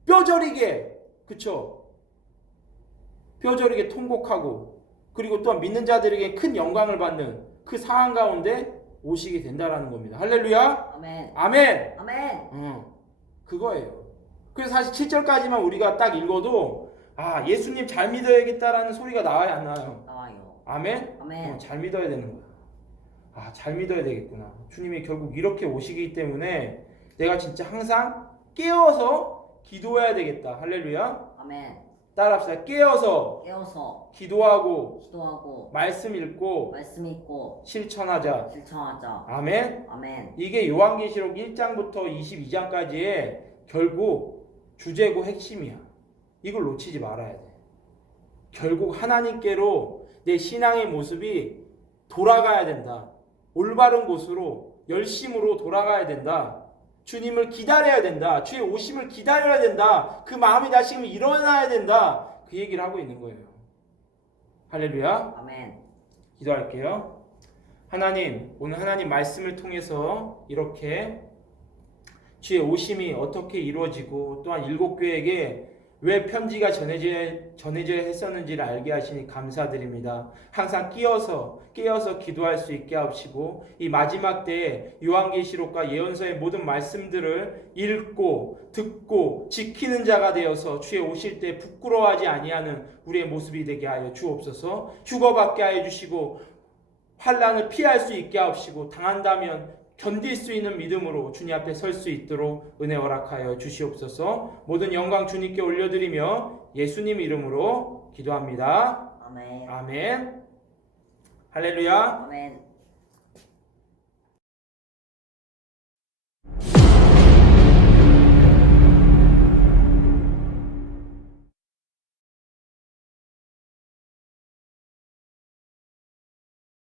뼈저리게 그쵸? 뼈저리게 통곡하고 그리고 또한 믿는 자들에게 큰 영광을 받는 그 상황 가운데 오시게 된다라는 겁니다. 할렐루야. 아멘. 아멘. 아멘. 그거예요. 그래서 사실 7절까지만 우리가 딱 읽어도 아 예수님 잘 믿어야겠다라는 소리가 나와요 안 나와요? 나와요. 아멘? 아멘. 잘 믿어야 되는 거야. 아 잘 믿어야 되겠구나. 주님이 결국 이렇게 오시기 때문에 내가 진짜 항상 깨어서 기도해야 되겠다. 할렐루야. 아멘. 따라합시다. 깨어서 기도하고 말씀 읽고 말씀 읽고 실천하자. 아멘. 아멘. 이게 요한계시록 1장부터 22장까지의 결국 주제고 핵심이야. 이걸 놓치지 말아야 돼. 결국 하나님께로 내 신앙의 모습이 돌아가야 된다. 올바른 곳으로 열심으로 돌아가야 된다. 주님을 기다려야 된다. 주의 오심을 기다려야 된다. 그 마음이 다시금 일어나야 된다. 그 얘기를 하고 있는 거예요. 할렐루야. 아멘. 기도할게요. 하나님, 오늘 하나님 말씀을 통해서 이렇게 주의 오심이 어떻게 이루어지고 또한 일곱 교회에게 왜 편지가 전해져야 했었는지를 알게 하시니 감사드립니다. 항상 깨어서 기도할 수 있게 하시고 이 마지막 때에 요한계시록과 예언서의 모든 말씀들을 읽고 듣고 지키는 자가 되어서 주의 오실 때 부끄러워하지 아니하는 우리의 모습이 되게 하여 주옵소서. 휴거받게 하여 주시고 환난을 피할 수 있게 하옵시고 당한다면 견딜 수 있는 믿음으로 주님 앞에 설 수 있도록 은혜 허락하여 주시옵소서. 모든 영광 주님께 올려드리며 예수님 이름으로 기도합니다. 아멘. 아멘. 할렐루야. 아멘.